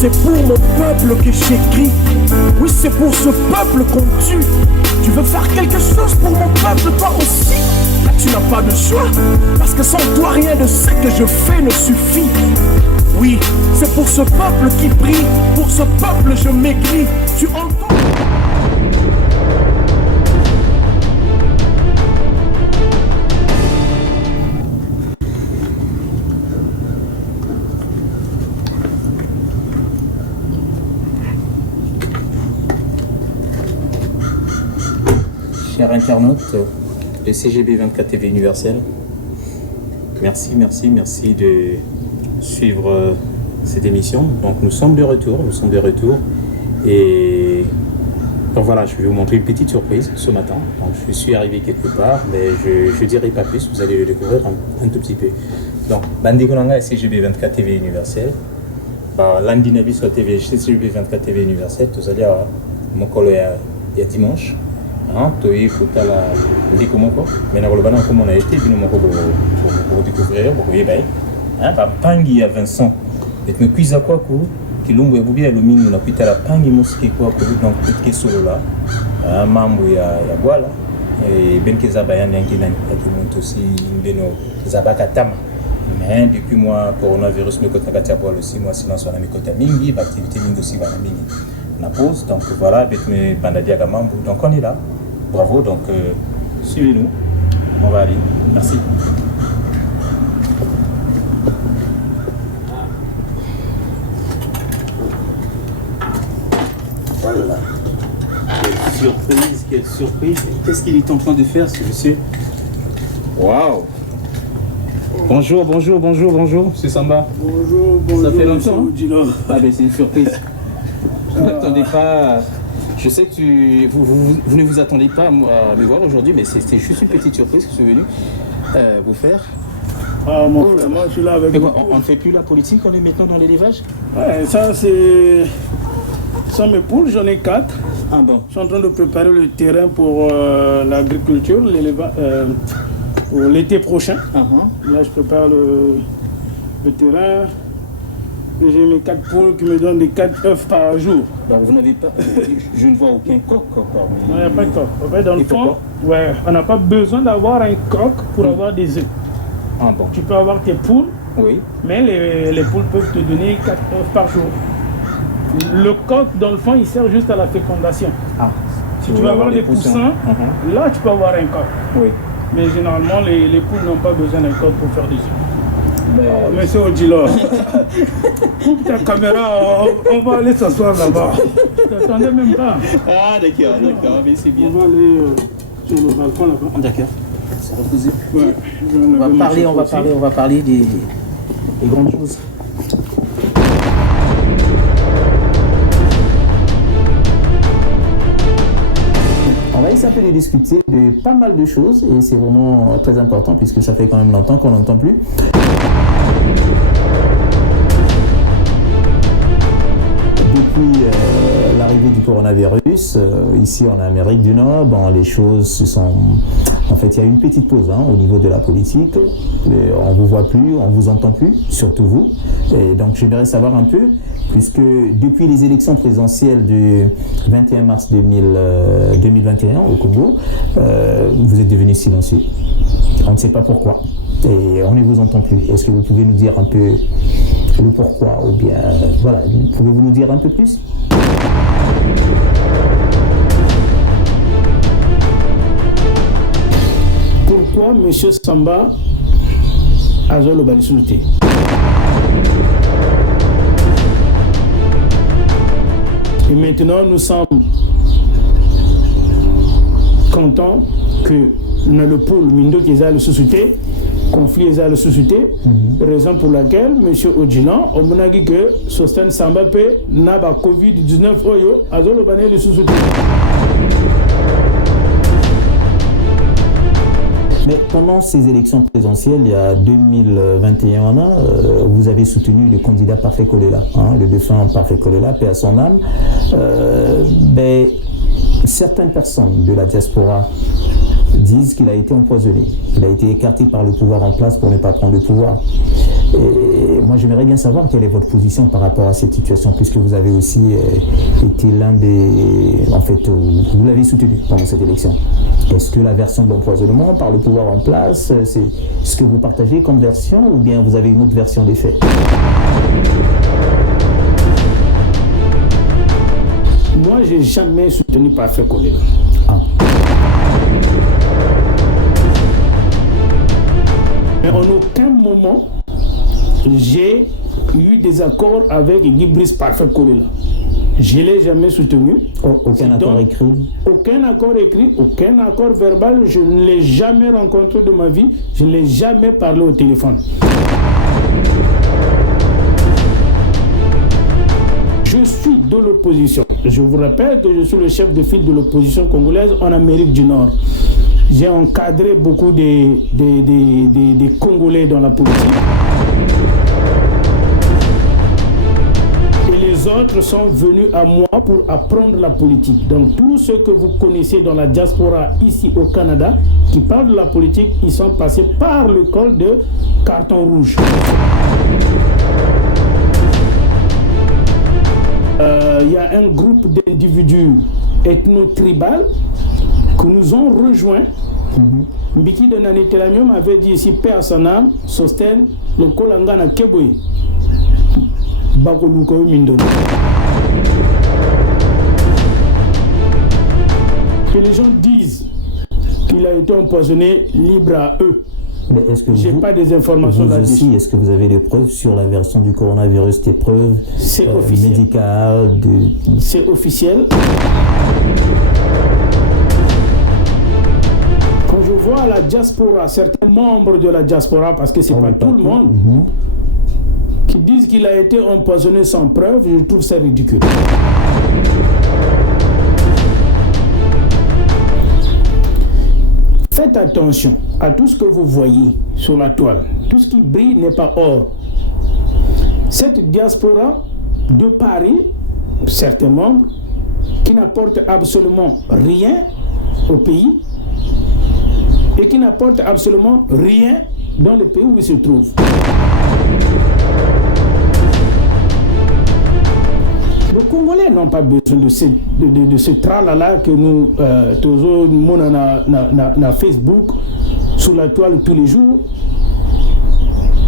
c'est pour mon peuple que j'écris. Oui, c'est pour ce peuple qu'on tue. Tu veux faire quelque chose pour mon peuple, toi aussi? Là, tu n'as pas de choix, parce que sans toi, rien de ce que je fais ne suffit. Oui, c'est pour ce peuple qui prie, pour ce peuple je maigris. Tu entends? Chers internautes de CGB 24 TV Universel, merci de suivre cette émission. Donc nous sommes de retour, et donc voilà, je vais vous montrer une petite surprise ce matin. Donc je suis arrivé quelque part, mais je ne dirai pas plus, vous allez le découvrir un tout petit peu. Donc Bandi Konanga et CGB 24 TV Universel, lundi Nabi sur TV CGB 24 TV Universel, vous allez avoir mon collègue il y a dimanche. Toi, il faut que tu mais comme on a été, pour découvrir, pour découvrir, Pangi à Vincent, et me cuise à quoi qui l'on voit bien le mine, on a pu la Pangi mosquée quoi, donc tout qui est solo là, mambo ya voilà, et ben que Zabayan qui monte aussi, beno Zabakatama. Mais depuis moi, coronavirus, me côté Katiaboil aussi, moi, silence, on a mes côtés mingi, l'activité mingi aussi, va la mingi. On a pause, donc voilà, avec mes bandadiaga mambo, donc on est là. Bravo, donc suivez-nous, on va aller. Merci. Voilà. Quelle surprise. Qu'est-ce qu'il est en train de faire, ce monsieur? Waouh. Bonjour, c'est Samba. Bonjour. Ça fait longtemps. Ah ben c'est une surprise. Je n'attendais pas. Je sais que vous ne vous attendez pas à me voir aujourd'hui, mais c'était juste une petite surprise que je suis venu vous faire. Ah mon frère, moi je suis là avec vous. On ne fait plus la politique, on est maintenant dans l'élevage? Ouais, ça c'est... Sans mes poules, j'en ai 4. Ah bon. Je suis en train de préparer le terrain pour l'agriculture, pour l'été prochain. Là je prépare le terrain. J'ai mes 4 poules qui me donnent des 4 œufs par jour. Donc vous n'avez pas... je ne vois aucun coq parmi... Non, il n'y a pas de coq. En fait, dans le fond, ouais, on n'a pas besoin d'avoir un coq pour avoir des œufs. Ah bon. Tu peux avoir tes poules, oui, mais les poules peuvent te donner 4 œufs par jour. Le coq, dans le fond, il sert juste à la fécondation. Ah. Si tu veux avoir des poussins, là tu peux avoir un coq. Oui. Mais généralement, les poules n'ont pas besoin d'un coq pour faire des œufs. Monsieur Odilo, coupe ta caméra, on va aller s'asseoir là-bas. Je t'attendais même pas. Ah d'accord, mais c'est bien. On va aller sur le balcon là-bas. D'accord, c'est reposé. Ouais. On va parler des grandes choses. On va essayer un peu de discuter de pas mal de choses et c'est vraiment très important puisque ça fait quand même longtemps qu'on n'entend plus. Depuis l'arrivée du coronavirus, ici en Amérique du Nord, les choses se sont... En fait, il y a eu une petite pause au niveau de la politique. On ne vous voit plus, on ne vous entend plus, surtout vous. Et donc, j'aimerais savoir un peu, puisque depuis les élections présidentielles du 21 mars 2021 au Congo, vous êtes devenu silencieux. On ne sait pas pourquoi. Et on ne vous entend plus. Est-ce que vous pouvez nous dire un peu le pourquoi, ou bien, voilà, pouvez-vous nous dire un peu plus? Pourquoi M. Samba a le balisouté? Et maintenant, nous sommes contents que le pôle Mindo qui a le sous-souté, conflit est le sous-souté, raison pour laquelle M. Odjilan, on a dit que Sosten Samba peut n'a pas Covid-19 oyo, a le bané le sous-souté. Mais pendant ces élections présidentielles, il y a 2021, vous avez soutenu le candidat Parfait Kolela, le défunt Parfait Kolela, paix à son âme. Certaines personnes de la diaspora disent qu'il a été empoisonné, qu'il a été écarté par le pouvoir en place pour ne pas prendre le pouvoir. Et moi, j'aimerais bien savoir quelle est votre position par rapport à cette situation, puisque vous avez aussi été l'un des... En fait, vous l'avez soutenu pendant cette élection. Est-ce que la version de l'empoisonnement par le pouvoir en place, c'est ce que vous partagez comme version, ou bien vous avez une autre version des faits? Moi, j'ai jamais soutenu Parfait Kolela. Mais en aucun moment, j'ai eu des accords avec Guy Brice Parfait Kolela. Je ne l'ai jamais soutenu. Aucun accord écrit? Aucun accord écrit, aucun accord verbal. Je ne l'ai jamais rencontré de ma vie. Je ne l'ai jamais parlé au téléphone. Je suis de l'opposition. Je vous rappelle que je suis le chef de file de l'opposition congolaise en Amérique du Nord. J'ai encadré beaucoup des Congolais dans la politique. Et les autres sont venus à moi pour apprendre la politique. Donc tous ceux que vous connaissez dans la diaspora ici au Canada, qui parlent de la politique, ils sont passés par l'école de Carton Rouge. Il y a un groupe d'individus ethno-tribal que nous ont rejoints. Mbiki de Nani Telamium avait dit ici, paix à son âme, Sosten, le Kolangana Keboy, Bakoluko Mindon. Que les gens disent qu'il a été empoisonné, libre à eux. Mais est-ce que j'ai pas des informations là-dessus. Est-ce que vous avez des preuves sur la version du coronavirus, des preuves médicales C'est officiel. Quand je vois la diaspora, certains membres de la diaspora, parce que c'est pas tout le monde, qui disent qu'il a été empoisonné sans preuve, je trouve ça ridicule. Faites attention à tout ce que vous voyez sur la toile. Tout ce qui brille n'est pas or. Cette diaspora de Paris, certains membres, qui n'apportent absolument rien au pays et qui n'apportent absolument rien dans le pays où ils se trouvent. Les Congolais n'ont pas besoin de ce tralala que nous, tous na Facebook, sur la toile tous les jours.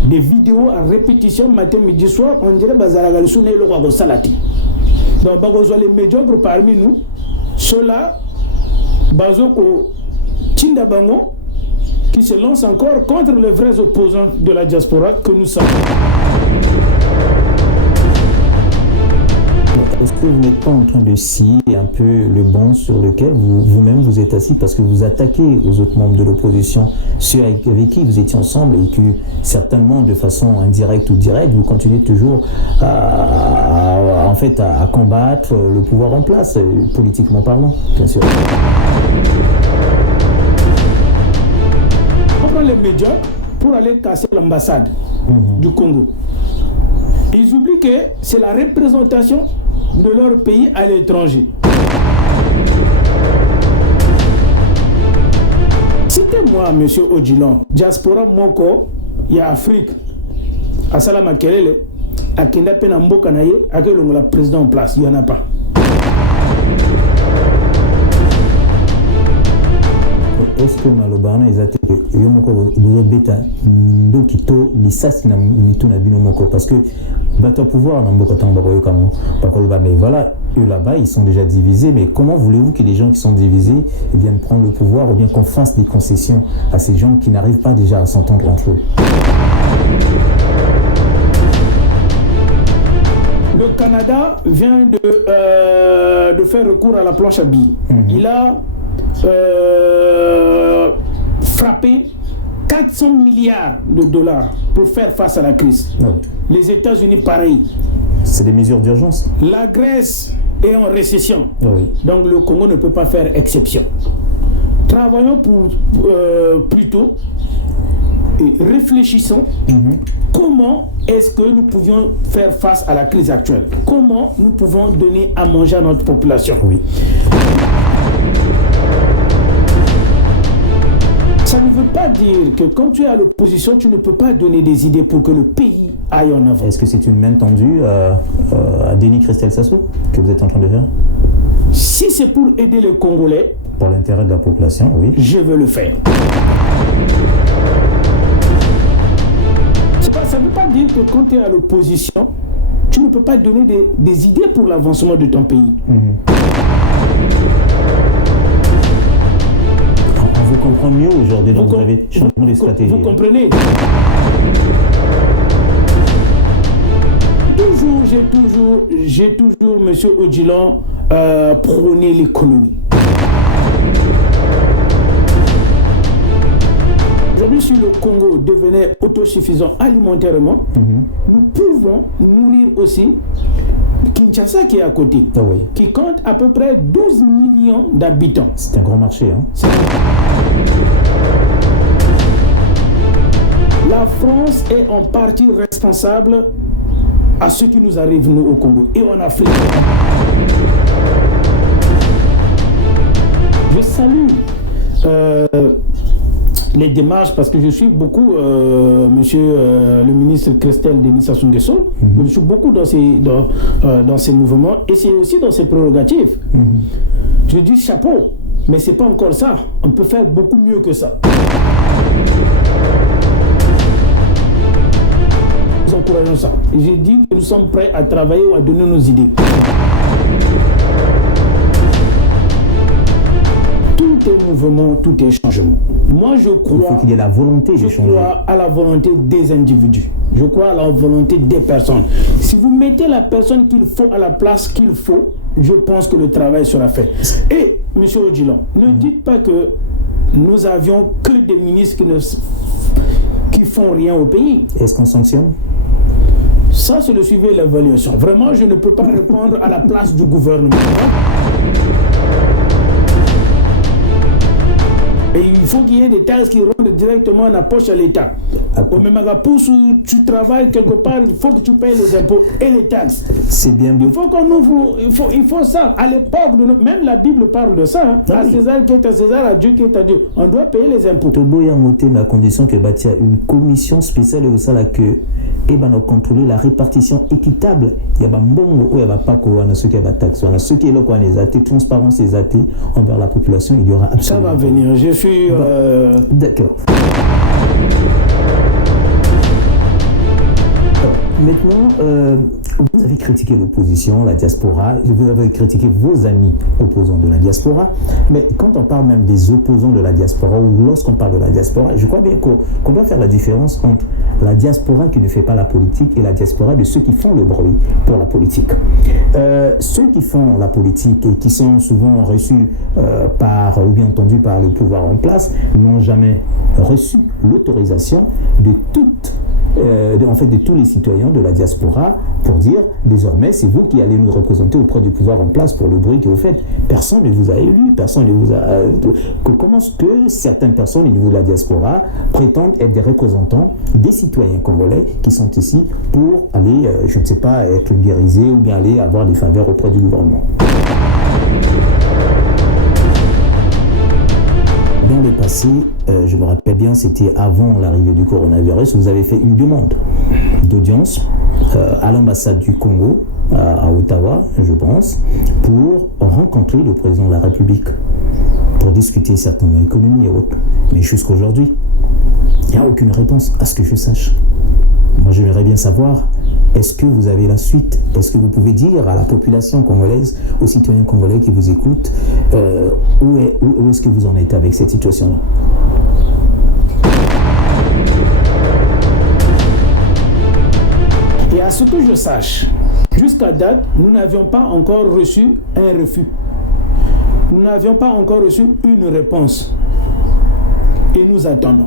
Des vidéos à répétition matin, midi, soir, on dirait que c'est le salati. Donc, les médiocres parmi nous, ceux-là, Bazoko Tindabango, qui se lancent encore contre les vrais opposants de la diaspora que nous sommes. Est-ce que vous n'êtes pas en train de scier un peu le banc sur lequel vous-même vous êtes assis, parce que vous attaquez aux autres membres de l'opposition, ceux avec qui vous étiez ensemble, et que certainement de façon indirecte ou directe, vous continuez toujours à combattre le pouvoir en place, politiquement parlant, bien sûr. On prend les médias pour aller casser l'ambassade du Congo. Ils oublient que c'est la représentation de leur pays à l'étranger. Citez-moi, M. Odilon, diaspora Moko, il y a Afrique, à Salama Kelele, à Kenda Penambo Kanaye, à le président en place, il n'y en a pas. Est-ce que Malobana ils attaquent Yomoko Beta Ndokito Lisas na Mitu na Bino Moko, parce que bateau pouvoir dans Mboka Tambaroyo Kamo Bakoloba, mais voilà, eux là-bas ils sont déjà divisés, mais comment voulez-vous que les gens qui sont divisés viennent prendre le pouvoir, ou bien qu'on fasse des concessions à ces gens qui n'arrivent pas déjà à s'entendre entre eux? Le Canada vient de faire recours à la planche à billets. Il a frappé 400 milliards de dollars pour faire face à la crise. Non. Les États-Unis, pareil. C'est des mesures d'urgence. La Grèce est en récession. Oui. Donc le Congo ne peut pas faire exception. Travaillons plutôt et réfléchissons comment est-ce que nous pouvions faire face à la crise actuelle. Comment nous pouvons donner à manger à notre population. Oui. Ça ne veut pas dire que quand tu es à l'opposition, tu ne peux pas donner des idées pour que le pays aille en avant. Est-ce que c'est une main tendue à Denis Christel Sassou que vous êtes en train de faire? Si c'est pour aider les Congolais, pour l'intérêt de la population, oui. Je veux le faire. Ça ne veut pas dire que quand tu es à l'opposition, tu ne peux pas donner des idées pour l'avancement de ton pays. On vous comprend mieux aujourd'hui, donc vous avez changement de stratégie. Vous comprenez? J'ai toujours, M. Odjilan, prôné l'économie. Aujourd'hui, si le Congo devenait autosuffisant alimentairement, nous pouvons nourrir aussi Kinshasa qui est à côté, qui compte à peu près 12 millions d'habitants. C'est un grand marché. La France est en partie responsable à ce qui nous arrive, nous, au Congo et en Afrique. Je salue les démarches, parce que je suis beaucoup monsieur le ministre Christel Denis Sassou Nguesso, je suis beaucoup dans ces mouvements, et c'est aussi dans ses prérogatives. Je dis chapeau, mais c'est pas encore ça, on peut faire beaucoup mieux que ça. Nous encourageons ça. J'ai dit que nous sommes prêts à travailler ou à donner nos idées. Tout est mouvement, tout est changement. Moi, je crois... Il faut qu'il y ait la volonté de changer. Je crois à la volonté des individus. Je crois à la volonté des personnes. Si vous mettez la personne qu'il faut à la place qu'il faut, je pense que le travail sera fait. Et, M. Odjilan, ne dites pas que nous avions que des ministres qui font rien au pays. Est-ce qu'on sanctionne? Ça, c'est le suivi et l'évaluation. Vraiment, je ne peux pas répondre à la place du gouvernement. Et il faut qu'il y ait des taxes qui rentrent directement dans la poche à l'État. Au Memagapous où tu travailles quelque part, il faut que tu payes les impôts et les taxes. C'est bien beau. Il faut qu'on ouvre, il faut ça. À l'époque, même la Bible parle de ça. À César qui est à César, à Dieu qui est à Dieu. On doit payer les impôts. Tobo a noté la condition que bâtir une commission spéciale au sein que contrôler la répartition équitable. Il y a pas mbongo ou il y a pas quoi dans ce qui est la taxe. Dans ce qui est là quoi les athées, transparence des athées envers la population, il y aura absolument. Ça va venir. Je suis. D'accord. Maintenant, vous avez critiqué l'opposition, la diaspora, vous avez critiqué vos amis opposants de la diaspora, mais quand on parle même des opposants de la diaspora, ou lorsqu'on parle de la diaspora, je crois bien qu'on doit faire la différence entre la diaspora qui ne fait pas la politique et la diaspora de ceux qui font le bruit pour la politique. Ceux qui font la politique et qui sont souvent reçus ou bien entendus par le pouvoir en place n'ont jamais reçu l'autorisation de de tous les citoyens de la diaspora pour dire désormais c'est vous qui allez nous représenter auprès du pouvoir en place pour le bruit que vous faites. Personne ne vous a élu, personne ne vous a... Comment est-ce que certaines personnes au niveau de la diaspora prétendent être des représentants des citoyens congolais qui sont ici pour aller, je ne sais pas, être guérisés ou bien aller avoir des faveurs auprès du gouvernement? Dans le passé, je me rappelle bien, c'était avant l'arrivée du coronavirus, vous avez fait une demande d'audience à l'ambassade du Congo, à Ottawa, je pense, pour rencontrer le président de la République, pour discuter certainement économie et autres. Mais jusqu'aujourd'hui, il n'y a aucune réponse, à ce que je sache. Moi, j'aimerais bien savoir, est-ce que vous avez la suite? Est-ce que vous pouvez dire à la population congolaise, aux citoyens congolais qui vous écoutent, où est-ce que vous en êtes avec cette situation-là? Et à ce que je sache, jusqu'à date, nous n'avions pas encore reçu un refus. Nous n'avions pas encore reçu une réponse. Et nous attendons.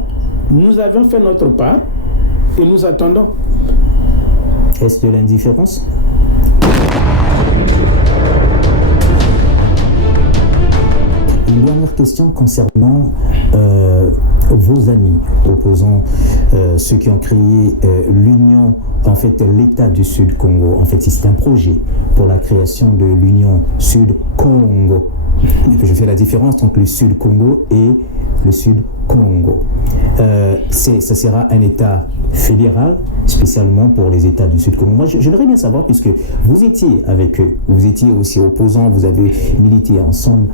Nous avions fait notre part et nous attendons. Est-ce de l'indifférence? Une dernière question concernant vos amis opposants, ceux qui ont créé l'Union, en fait l'État du Sud Congo. En fait, c'est un projet pour la création de l'Union Sud Congo. Je fais la différence entre le Sud Congo et le Sud Congo. Ça sera un État fédéral spécialement pour les États du Sud Congo. Moi, j'aimerais bien savoir, puisque vous étiez avec eux, vous étiez aussi opposants, vous avez milité ensemble.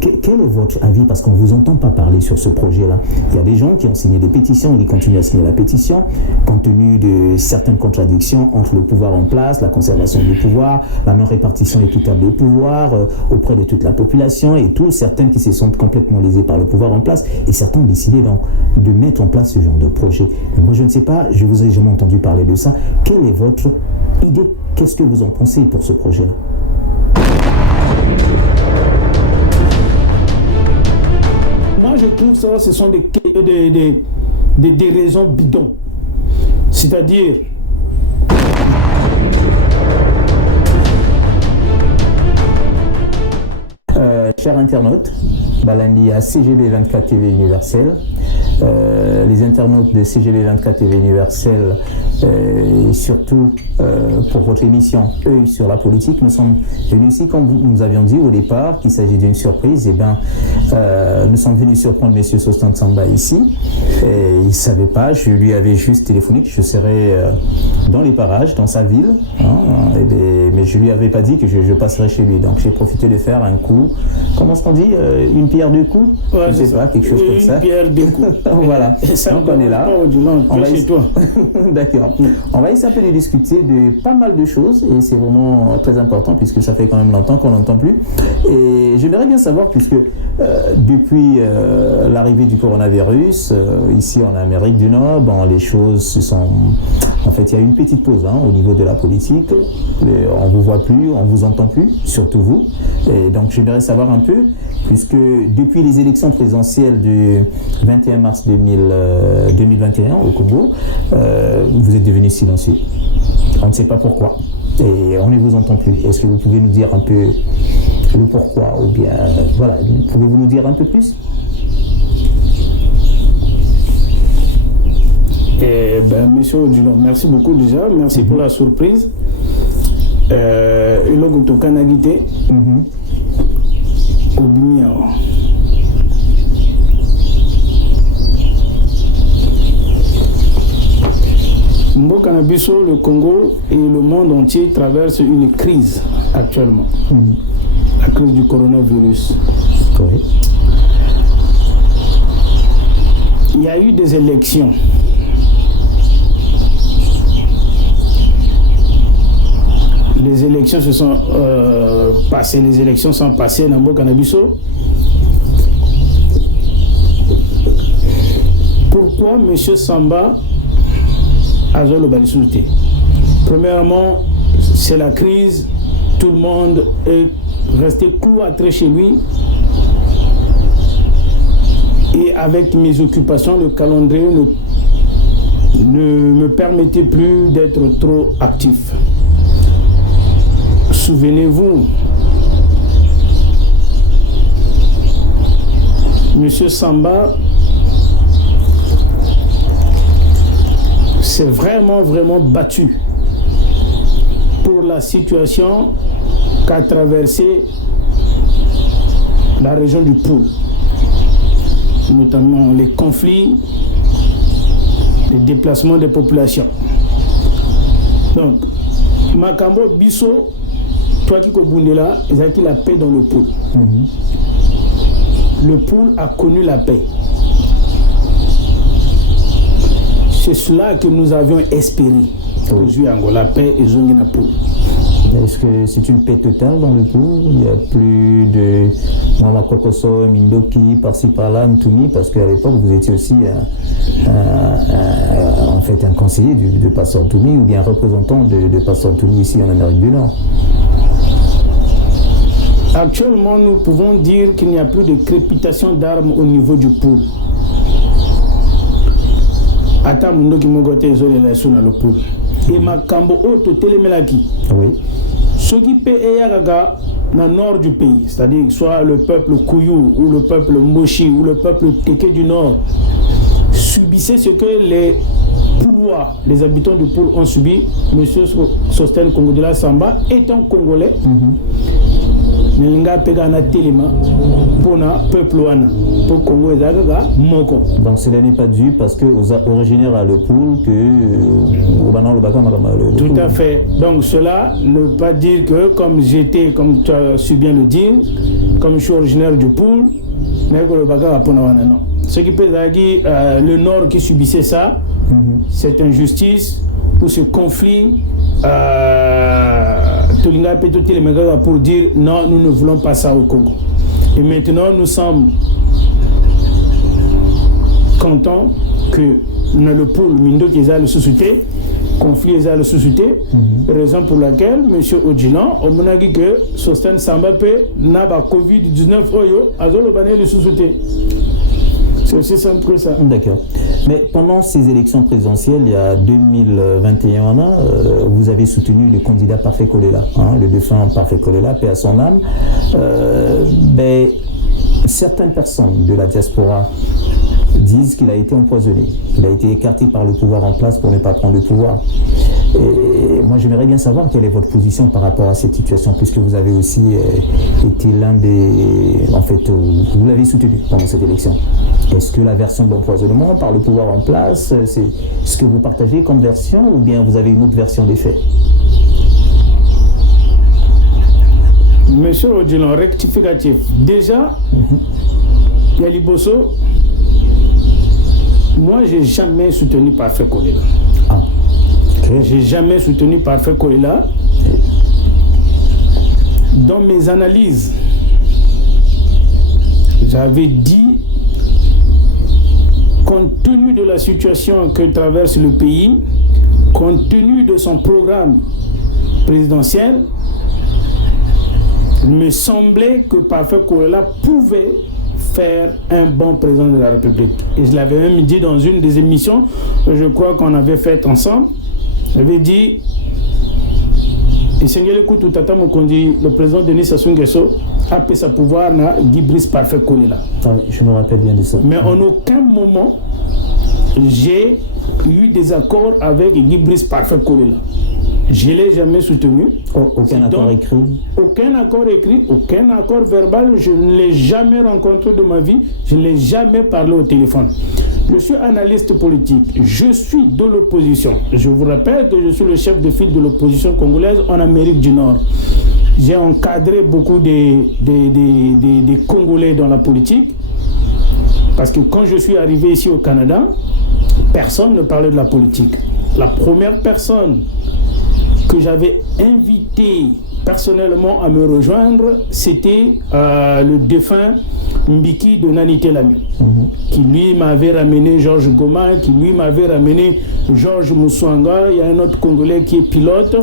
Quel est votre avis? Parce qu'on ne vous entend pas parler sur ce projet-là. Il y a des gens qui ont signé des pétitions, qui continuent à signer la pétition, compte tenu de certaines contradictions entre le pouvoir en place, la conservation du pouvoir, la non-répartition équitable des pouvoirs auprès de toute la population et tout. Certaines qui se sentent complètement lésées par le pouvoir en place et certains ont décidé donc de mettre en place ce genre de projet. Mais moi, je ne sais pas, je vous ai jamais entendu parler de ça. Quelle est votre idée? Qu'est-ce que vous en pensez pour ce projet-là? Je trouve ça, ce sont des raisons bidons. C'est-à-dire, chers internautes, Balandi à CGB 24 TV Universel. Les internautes de CGB 24 TV Universel et surtout pour votre émission Œil sur la politique, nous sommes venus ici, comme nous avions dit au départ qu'il s'agit d'une surprise. Et bien, nous sommes venus surprendre M. Sostan Samba ici. Et il ne savait pas, je lui avais juste téléphoné que je serais dans les parages, dans sa ville. Mais je ne lui avais pas dit que je passerais chez lui. Donc j'ai profité de faire un coup, comment est-ce qu'on dit, une pierre deux coups, ouais, je ne sais pas, quelque chose comme ça. Une pierre deux coups. Voilà, donc on est là. On va chez toi. D'accord. On va essayer de discuter de pas mal de choses et c'est vraiment très important puisque ça fait quand même longtemps qu'on n'entend plus. Et j'aimerais bien savoir, puisque depuis l'arrivée du coronavirus, ici en Amérique du Nord, bon, les choses se sont... En fait, il y a eu une petite pause au niveau de la politique. On ne vous voit plus, on ne vous entend plus, surtout vous. Et donc j'aimerais savoir un peu, puisque depuis les élections présidentielles du 21 mars 2021 au Congo, vous êtes devenu silencieux. On ne sait pas pourquoi. Et on ne vous entend plus. Est-ce que vous pouvez nous dire un peu le pourquoi? Ou bien, voilà, pouvez-vous nous dire un peu plus? Monsieur Odilon, merci beaucoup déjà. Merci pour la surprise. Et logo to Kanagite. Obimiao. Mboka na biso, le Congo et le monde entier traversent une crise actuellement. La crise du coronavirus. Oui. Il y a eu des élections. Les élections se sont passées, les élections sont passées dans Mboka na biso. Pourquoi M. Samba a joué le balisouté? Premièrement, c'est la crise, tout le monde est resté cloîtré chez lui. Et avec mes occupations, le calendrier ne me permettait plus d'être trop actif. Souvenez-vous, M. Samba s'est vraiment battu pour la situation qu'a traversée la région du Poul, notamment les conflits, les déplacements des populations. Donc, Makambo Bisso, toi qui es là, il y a la paix dans le Poul. Le Poul a connu la paix. C'est cela que nous avions espéré. La paix et Zongina Poul. Est-ce que c'est une paix totale dans le Poul? Il n'y a plus de Mama Kokoso, Mindoki, par-ci par-là, Ntumi, parce qu'à l'époque vous étiez aussi en fait un conseiller de Pasteur Ntumi ou bien un représentant de Pasteur Ntumi ici en Amérique du Nord. Actuellement, nous pouvons dire qu'il n'y a plus de crépitation d'armes au niveau du Poul. Attends, Mundoki Mogote est dans le Poul. Et Makambo Oto Telemelaki. Oui. Ce qui peut être dans le nord du pays, c'est-à-dire soit le peuple Kouyou ou le peuple Moshi ou le peuple Teke du Nord, subissait ce que les Poulois, les habitants du Poul ont subi. Monsieur Sostan Congo de la Samba, étant congolais, Nelinga pega na telema pour na peuple wana pour Congo ezaka moko. Donc cela n'est pas dû parce que aux originaires à le pool que au banan le baka le tout à fait. Donc cela ne veut pas dire que comme tu as su bien le dire, comme je suis originaire du pool, le baka pour na wana non. Ce qui peut dire le Nord qui subissait ça, cette injustice ou ce conflit pour dire non, nous ne voulons pas ça au Congo. Et maintenant, nous sommes contents que le pôle Mindo qui est le sous-souté, conflit est le sous-souté, raison pour laquelle M. Odjilan, on m'a dit que Sosten Sambape n'a pas Covid-19 Oyo, Azolo Bané le sous-souté. C'est aussi simple que ça. D'accord. Mais pendant ces élections présidentielles, il y a 2021, vous avez soutenu le candidat Parfait Kolela, le défunt Parfait Kolela, paix à son âme. Certaines personnes de la diaspora disent qu'il a été empoisonné, qu'il a été écarté par le pouvoir en place pour ne pas prendre le pouvoir. Et moi, j'aimerais bien savoir quelle est votre position par rapport à cette situation, puisque vous avez aussi été l'un des... En fait, vous l'avez soutenu pendant cette élection. Est-ce que la version d'empoisonnement par le pouvoir en place, c'est ce que vous partagez comme version, ou bien vous avez une autre version des faits? Monsieur Odjilan, rectificatif. Déjà, Yaliboso, moi, j'ai jamais soutenu Parfait Kolela. J'ai jamais soutenu Parfait Kolela. Dans mes analyses, j'avais dit, compte tenu de la situation que traverse le pays, compte tenu de son programme présidentiel, il me semblait que Parfait Kolela pouvait faire un bon président de la République. Et je l'avais même dit dans une des émissions, je crois qu'on avait fait ensemble. J'avais dit, et le président Denis Sassou Nguesso a pris sa pouvoir na Guy Brice Parfait Kolela. Je me rappelle bien de ça. Mais en aucun moment, j'ai eu des accords avec Guy Brice Parfait Kolela. Je ne l'ai jamais soutenu. Aucun accord écrit? Aucun accord écrit, aucun accord verbal. Je ne l'ai jamais rencontré de ma vie. Je ne l'ai jamais parlé au téléphone. Je suis analyste politique. Je suis de l'opposition. Je vous rappelle que je suis le chef de file de l'opposition congolaise en Amérique du Nord. J'ai encadré beaucoup des Congolais dans la politique. Parce que quand je suis arrivé ici au Canada, personne ne parlait de la politique. La première personne que j'avais invité personnellement à me rejoindre, c'était le défunt Mbiki de Nani Telami, qui lui m'avait ramené Georges Goma, qui lui m'avait ramené Georges Moussouanga, il y a un autre Congolais qui est pilote,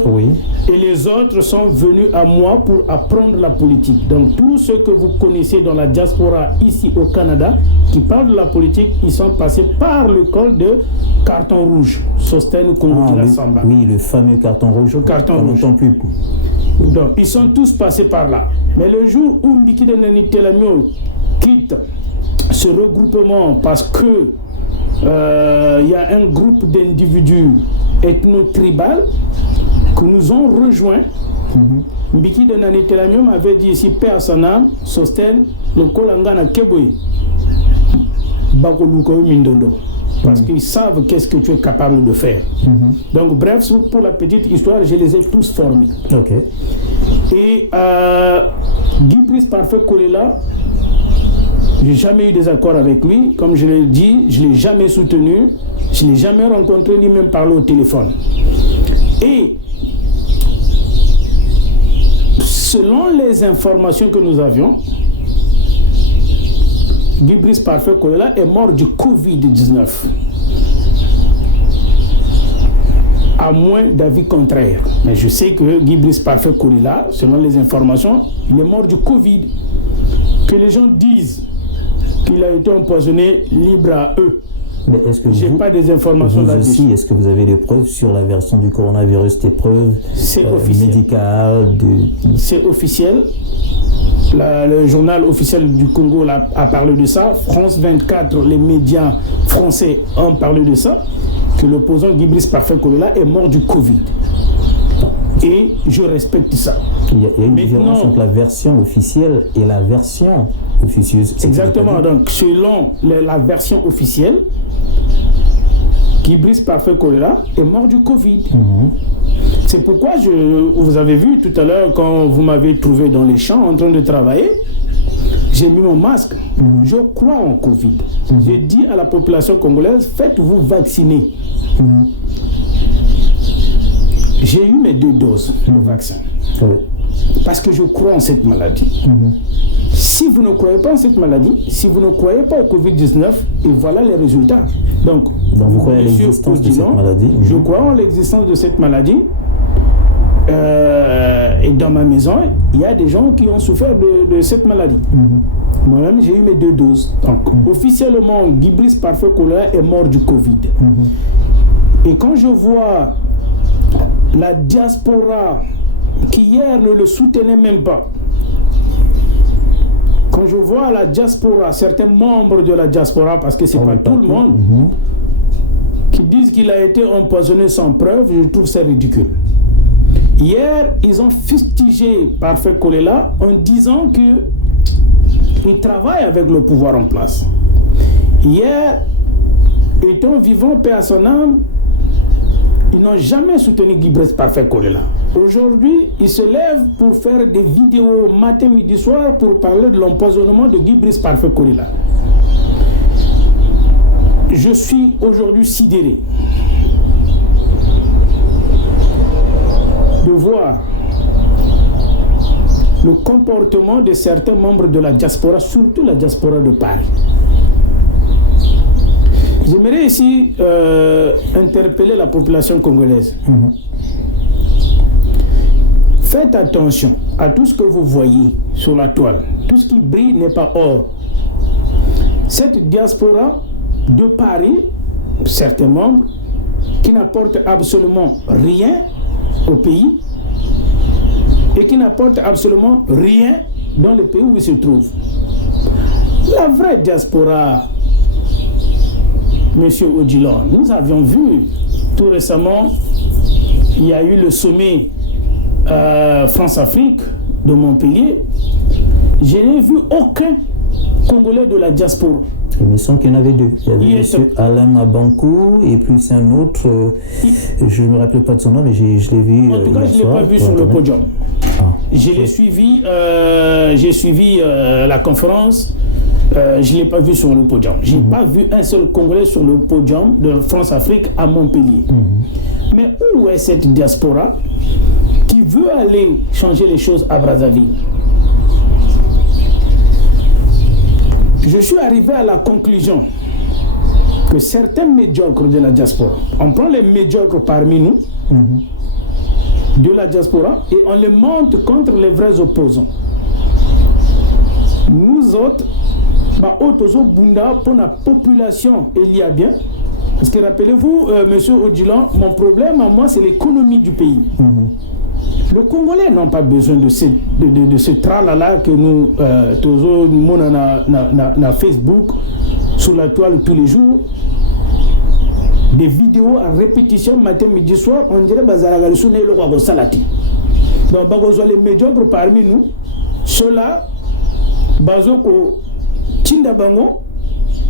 et les autres sont venus à moi pour apprendre la politique. Donc tous ceux que vous connaissez dans la diaspora ici au Canada, qui parlent de la politique, ils sont passés par l'école de carton rouge, Sosten Congo de la Samba. Oui, le fameux carton rouge. Le carton rouge. Plus. Donc ils sont tous passés par là. Mais le jour où Mbiki de Nani Telami quitte ce regroupement parce que y a un groupe d'individus ethno-tribal que nous ont rejoints. Mbiki de Nani Telami m'avait dit ici, paix à son âme, Sosten, le Kolangana Keboy, Bakoluko Mindondo. Parce qu'ils savent qu'est-ce que tu es capable de faire. Donc bref, pour la petite histoire, je les ai tous formés. Et Guy Brice Parfait Kolela, j'ai jamais eu des accords avec lui. Comme je l'ai dit, je ne l'ai jamais soutenu. Je ne l'ai jamais rencontré ni même parlé au téléphone. Et selon les informations que nous avions, Guy Brice Parfait Kolela est mort du Covid-19. À moins d'avis contraires. Mais je sais que Guy Brice Parfait Kolela, selon les informations, il est mort du Covid. Que les gens disent qu'il a été empoisonné, libre à eux. Mais est-ce que j'ai pas des informations là-dessus. Est-ce que vous avez des preuves sur la version du coronavirus, des preuves médicales C'est officiel. Le journal officiel du Congo a parlé de ça. France 24, les médias français ont parlé de ça. Que l'opposant Guy Brice Parfait Kolela est mort du Covid. Et je respecte ça. Il y a une différence entre la version officielle et la version officieuse. Exactement. Donc, selon la version officielle, Guy-Brice Parfait-Kolela est mort du Covid. C'est pourquoi vous avez vu tout à l'heure, quand vous m'avez trouvé dans les champs en train de travailler, j'ai mis mon masque. Je crois en Covid. J'ai dit à la population congolaise, faites-vous vacciner. J'ai eu mes 2 doses de vaccin. Parce que je crois en cette maladie. Si vous ne croyez pas en cette maladie, si vous ne croyez pas au Covid-19, et voilà les résultats. Donc vous croyez à l'existence de cette maladie? Je crois en l'existence de cette maladie. Et dans ma maison, il y a des gens qui ont souffert de cette maladie. Moi-même, j'ai eu mes 2 doses. Donc, officiellement, Guy-Brice Parfait-Kolela est mort du Covid. Et quand je vois la diaspora qui hier ne le soutenait même pas, quand je vois la diaspora, certains membres de la diaspora, parce que c'est pas tout le monde, qui disent qu'il a été empoisonné sans preuve, je trouve ça ridicule. Hier, ils ont fustigé Parfait-Kolela en disant qu'il travaille avec le pouvoir en place. Hier, étant vivant, paix à son âme, ils n'ont jamais soutenu Guy-Brice Parfait-Kolela. Aujourd'hui, ils se lèvent pour faire des vidéos matin, midi, soir pour parler de l'empoisonnement de Guy-Brice Parfait-Kolela. Je suis aujourd'hui sidéré de voir le comportement de certains membres de la diaspora, surtout la diaspora de Paris. J'aimerais ici interpeller la population congolaise. Faites attention à tout ce que vous voyez sur la toile. Tout ce qui brille n'est pas or. Cette diaspora de Paris, certains membres, qui n'apportent absolument rien au pays et qui n'apportent absolument rien dans le pays où ils se trouvent. La vraie diaspora, Monsieur Odilon, nous avions vu tout récemment, il y a eu le sommet France-Afrique de Montpellier. Je n'ai vu aucun Congolais de la diaspora. Il me semble qu'il y en avait 2. Il y avait M. Alain Mabankou et plus un autre, je ne me rappelle pas de son nom, mais je l'ai vu. En tout cas, je ne l'ai pas vu sur le podium. Je l'ai suivi, j'ai suivi la conférence, je ne l'ai pas vu sur le podium. Je n'ai pas vu un seul Congolais sur le podium de France-Afrique à Montpellier. Mais où est cette diaspora qui veut aller changer les choses à Brazzaville? Je suis arrivé à la conclusion que certains médiocres de la diaspora, on prend les médiocres parmi nous, de la diaspora, et on les monte contre les vrais opposants. Nous autres, pour la population, il y a bien. Parce que rappelez-vous, monsieur Odilon, mon problème à moi, c'est l'économie du pays. Les Congolais n'ont pas besoin de ce tralala que nous, toujours, na Facebook, sur la toile tous les jours. Des vidéos à répétition matin, midi, soir, on dirait Bazaragalisou n'est le roi de Salati. Donc, les médiocres parmi nous, ceux-là, Bazoko Tindabango,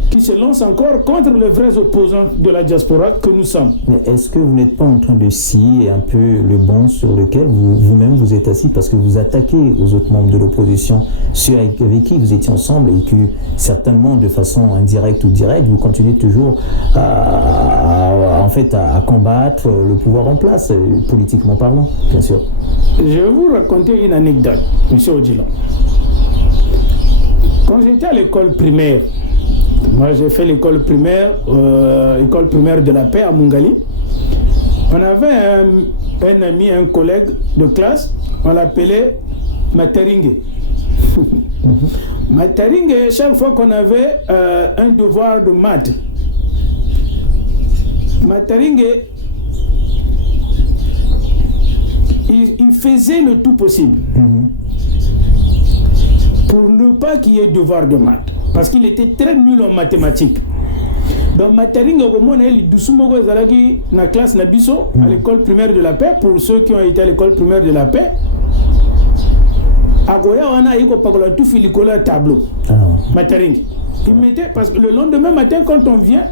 qui se lance encore contre les vrais opposants de la diaspora que nous sommes. Mais est-ce que vous n'êtes pas en train de scier un peu le banc sur lequel vous-même vous êtes assis, parce que vous attaquez aux autres membres de l'opposition, ceux avec qui vous étiez ensemble, et que certainement de façon indirecte ou directe, vous continuez toujours à combattre le pouvoir en place, politiquement parlant, bien sûr. Je vais vous raconter une anecdote, M. Odilon. Quand j'étais à l'école primaire, moi j'ai fait l'école primaire de la paix à Mungali. On avait un ami, un collègue de classe, on l'appelait Mataringue. Mataringue, chaque fois qu'on avait un devoir de maths, Mataringue, il faisait le tout possible pour ne pas qu'il y ait devoir de maths. Parce qu'il était très nul en mathématiques. Dans Mataringa, on a eu doucement la classe Nabiso à l'école primaire de la paix. Pour ceux qui ont été à l'école primaire de la paix, à Goya, on a eu tout filicola tableau. Mataringa. Il mettait, parce que le lendemain matin, quand on vient,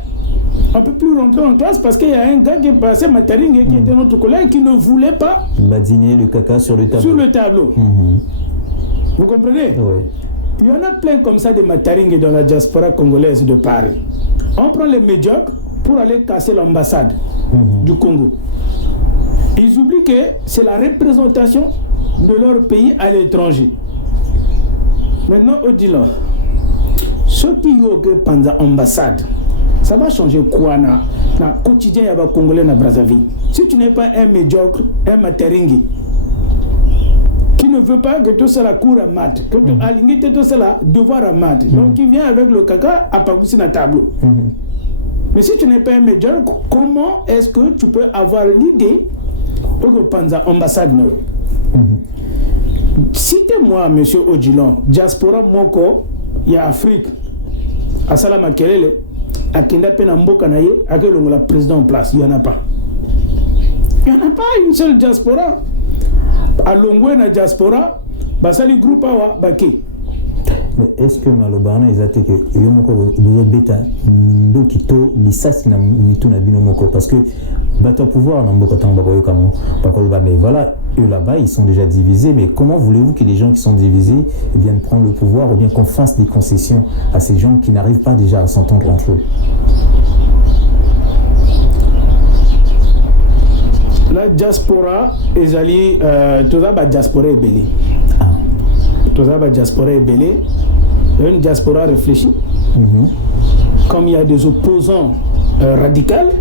on ne peut plus rentrer en classe parce qu'il y a un gars qui est passé, Mataringa, qui était notre collègue, qui ne voulait pas badiner le caca sur le tableau. Sur le tableau. Vous comprenez? Oui. Il y en a plein comme ça de Mataringa dans la diaspora congolaise de Paris. On prend les médiocres pour aller casser l'ambassade du Congo. Ils oublient que c'est la représentation de leur pays à l'étranger. Maintenant, Odilon, ceux qui ont pendant l'ambassade, ça va changer quoi dans le quotidien des Congolais dans Brazzaville? Si tu n'es pas un médiocre, un Mataringa, qui ne veut pas que tout ça la cour à mat, que tu alignes tout ça la devoir à mat, donc il vient avec le caca à pagousser dans tableau. Mais si tu n'es pas un médiocre, comment est-ce que tu peux avoir l'idée pour que pendant l'ambassade? Citez-moi, monsieur Odilon, diaspora Moko, il y a Afrique, à Salama Kelele, à Kenda Penamboka Naye, à quel le président en place? Il n'y en a pas. Il n'y en a pas une seule diaspora. À Longwe na diaspora, basali groupe awa baki. Mais est-ce que malobana ils ont été que yomoko beta ndo kito lisasi na mitu na bino moko parce que bato pouvoir na mboka tamba ko yokango bakoloba mais voilà eux là-bas ils sont déjà divisés mais comment voulez-vous que les gens qui sont divisés viennent prendre le pouvoir ou bien qu'on fasse des concessions à ces gens qui n'arrivent pas déjà à s'entendre entre eux? La diaspora est alliée, tout ça, la diaspora est belée. Tout ça, la diaspora est belée. Une diaspora réfléchie. Comme il y a des opposants radicaux,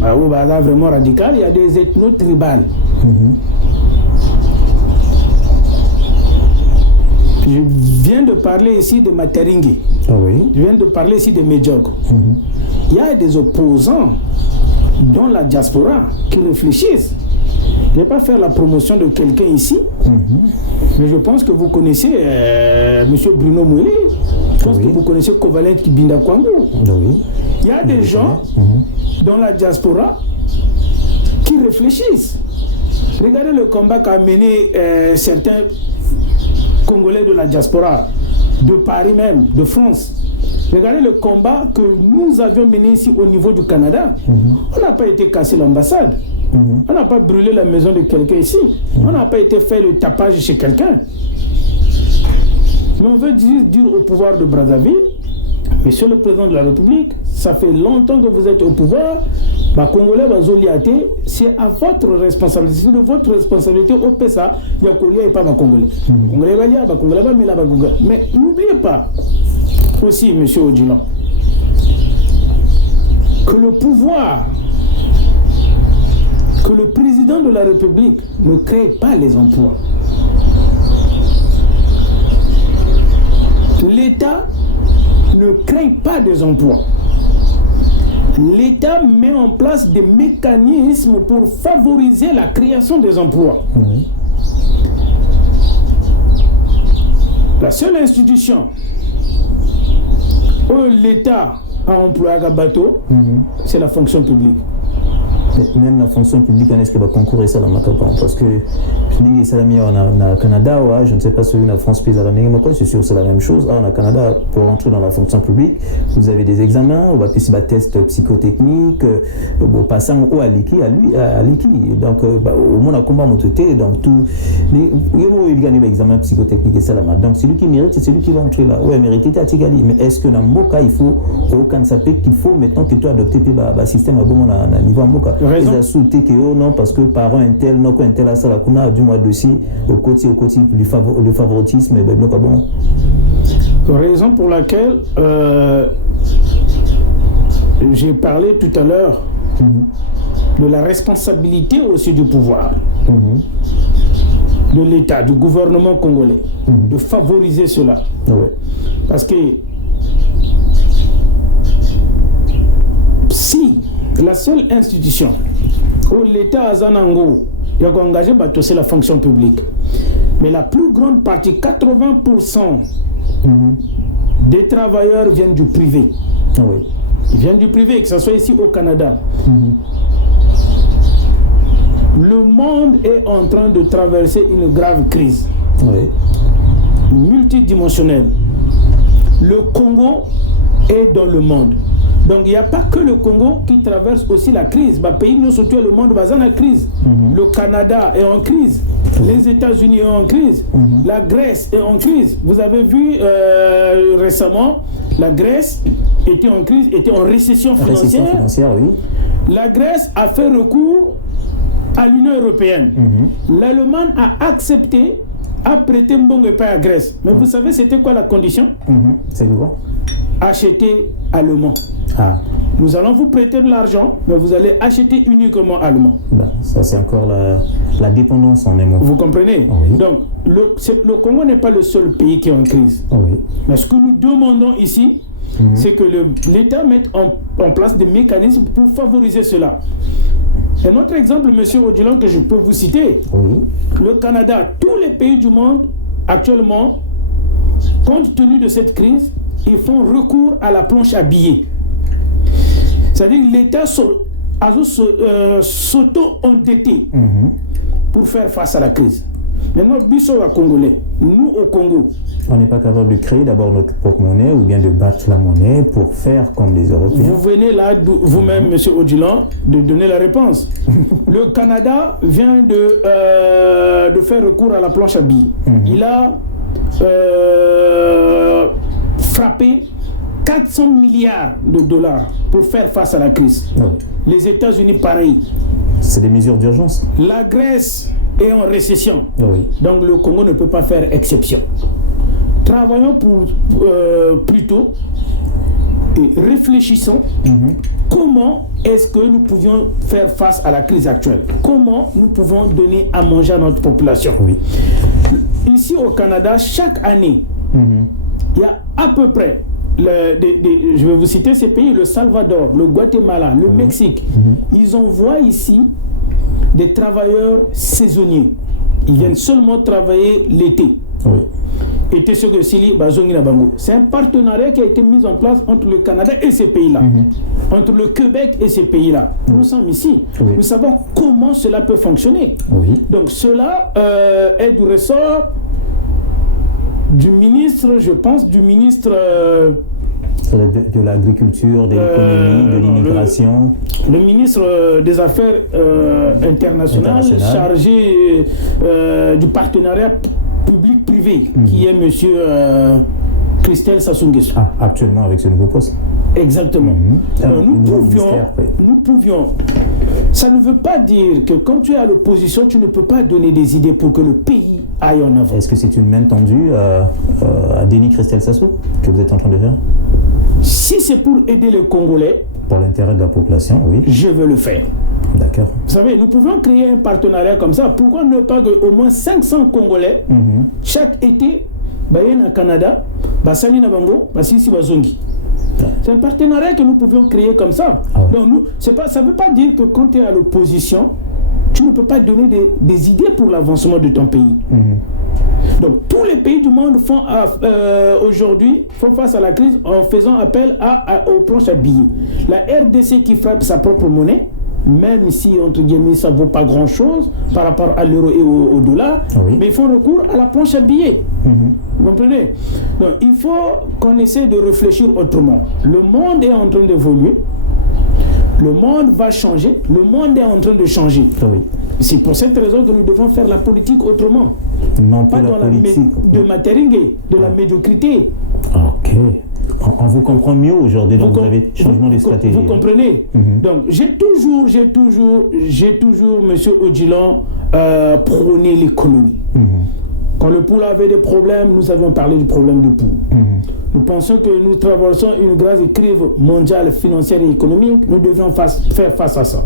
là vraiment radicaux, il y a des ethno-tribales. Je viens de parler ici de Mataringa. Je viens de parler ici de médiocres. Il y a des opposants dans la diaspora qui réfléchissent. Je ne vais pas faire la promotion de quelqu'un ici, mais je pense que vous connaissez M. Bruno Moueli. Je pense que vous connaissez Kovalent Kibinda Kwangu. Il y a des gens dans la diaspora qui réfléchissent. Regardez le combat qu'a mené certains Congolais de la diaspora, de Paris même, de France. Regardez le combat que nous avions mené ici au niveau du Canada. On n'a pas été casser l'ambassade. On n'a pas brûlé la maison de quelqu'un ici. On n'a pas été faire le tapage chez quelqu'un. Mais on veut juste dire au pouvoir de Brazzaville, Monsieur le Président de la République, ça fait longtemps que vous êtes au pouvoir. Les Congolais, c'est à votre responsabilité. C'est de votre responsabilité au PESA, il y a Congolais et pas les Congolais. Mais n'oubliez pas aussi, M. Odilon, que le pouvoir, que le président de la République ne crée pas les emplois. L'État ne crée pas des emplois. L'État met en place des mécanismes pour favoriser la création des emplois. La seule institution où l'État a employé un bateau, c'est la fonction publique. Même la fonction publique, est-ce qu'elle va concourir ça dans ma campagne? Parce que au Canada, je ne sais pas si la France pèse à l'année, mais c'est sûr c'est la même chose. Au Canada, pour entrer dans la fonction publique, vous avez des examens, on va plus des tests psychotechniques, au passant ou à l'IKI, donc au moins on combat mon côté, donc tout. Il gagne l'examen psychotechnique et ça là. Donc celui qui mérite, c'est celui qui va entrer là. Ouais, mérité à Tigali. Mais est-ce que dans Mboka, il faut aucun sapé qu'il faut maintenant que tu adoptes le système à bon niveau Mboka? Raison. Non, parce que parents un tel, non, un tel, ça la kuna du mois dossier au côté du favoritisme, et donc bon. Raison pour laquelle j'ai parlé tout à l'heure de la responsabilité aussi du pouvoir, de l'État, du gouvernement congolais, de favoriser cela. Parce que si la seule institution où l'État a Zanango il a engagé, c'est la fonction publique. Mais la plus grande partie, 80% des travailleurs viennent du privé. Ils viennent du privé, que ce soit ici au Canada. Le monde est en train de traverser une grave crise. Oui. Multidimensionnelle. Le Congo est dans le monde. Donc il n'y a pas que le Congo qui traverse aussi la crise. Le pays nous surtout le monde basé en crise. Le Canada est en crise. Les États-Unis sont en crise. La Grèce est en crise. Vous avez vu récemment, la Grèce était en crise, était en récession financière. Oui. La Grèce a fait recours à l'Union européenne. L'Allemagne a accepté, a prêté Mbongo et pas à Grèce. Mais vous savez, c'était quoi la condition? C'est quoi? Acheter allemand. Nous allons vous prêter de l'argent, mais vous allez acheter uniquement allemand. Ça, c'est encore la dépendance en émo. Vous comprenez? Oui. Donc, le Congo n'est pas le seul pays qui est en crise. Oui. Mais ce que nous demandons ici, c'est que l'État mette en place des mécanismes pour favoriser cela. Un autre exemple, M. Odilon, que je peux vous citer, le Canada, tous les pays du monde, actuellement, compte tenu de cette crise, ils font recours à la planche à billets. C'est-à-dire que l'État s'auto-endetté pour faire face à la crise. Maintenant, Bissau à Congolais, nous au Congo, on n'est pas capable de créer d'abord notre propre monnaie ou bien de battre la monnaie pour faire comme les Européens. Vous venez là, vous-même, M. Odilon, de donner la réponse. Le Canada vient de faire recours à la planche à billets. Il a frappé 400 milliards de dollars pour faire face à la crise. Les États-Unis, pareil. C'est des mesures d'urgence. La Grèce est en récession. Donc le Congo ne peut pas faire exception. Travaillons plutôt et réfléchissons comment est-ce que nous pouvions faire face à la crise actuelle. Comment nous pouvons donner à manger à notre population. Ici au Canada, chaque année, il y a à peu près, je vais vous citer ces pays, le Salvador, le Guatemala, le Mexique. Ils envoient ici des travailleurs saisonniers. Ils viennent seulement travailler l'été. C'est un partenariat qui a été mis en place entre le Canada et ces pays-là, entre le Québec et ces pays-là. Nous sommes ici, nous savons comment cela peut fonctionner. Donc cela est du ressort du ministre, je pense, du ministre de l'agriculture, de l'économie, de l'immigration. Le ministre des Affaires internationales chargé du partenariat public-privé, qui est M. Christelle Sassou Nguesso. Actuellement avec ce nouveau poste. Exactement. Alors, nous pouvions. Ça ne veut pas dire que quand tu es à l'opposition, tu ne peux pas donner des idées pour que le pays aille en avant. Est-ce que c'est une main tendue à Denis Christelle Sassou que vous êtes en train de faire? Si c'est pour aider les Congolais, pour l'intérêt de la population, je veux le faire. D'accord. Vous savez, nous pouvons créer un partenariat comme ça. Pourquoi ne pas que au moins 500 Congolais, chaque été, au Canada, Salina Bango, Sisi Bazongi. C'est un partenariat que nous pouvions créer comme ça. Donc ça ne veut pas dire que quand tu es à l'opposition, tu ne peux pas donner des idées pour l'avancement de ton pays. Donc tous les pays du monde font aujourd'hui font face à la crise en faisant appel aux planches à billets. La RDC qui frappe sa propre monnaie, même si entre guillemets ça ne vaut pas grand chose par rapport à l'euro et au dollar, mais ils font recours à la planche à billets. Vous comprenez? Donc il faut qu'on essaie de réfléchir autrement. Le monde est en train d'évoluer. Le monde va changer. Le monde est en train de changer. C'est pour cette raison que nous devons faire la politique autrement. Non pas dans la de materingue, de la médiocrité. Ok. On vous comprend mieux aujourd'hui, donc vous avez changement de stratégie. Vous comprenez? Donc j'ai toujours, M. Odilon, prôné l'économie. Quand le poule avait des problèmes, nous avions parlé du problème du poule. Nous pensons que nous traversons une grave crise mondiale, financière et économique. Nous devions faire face à ça.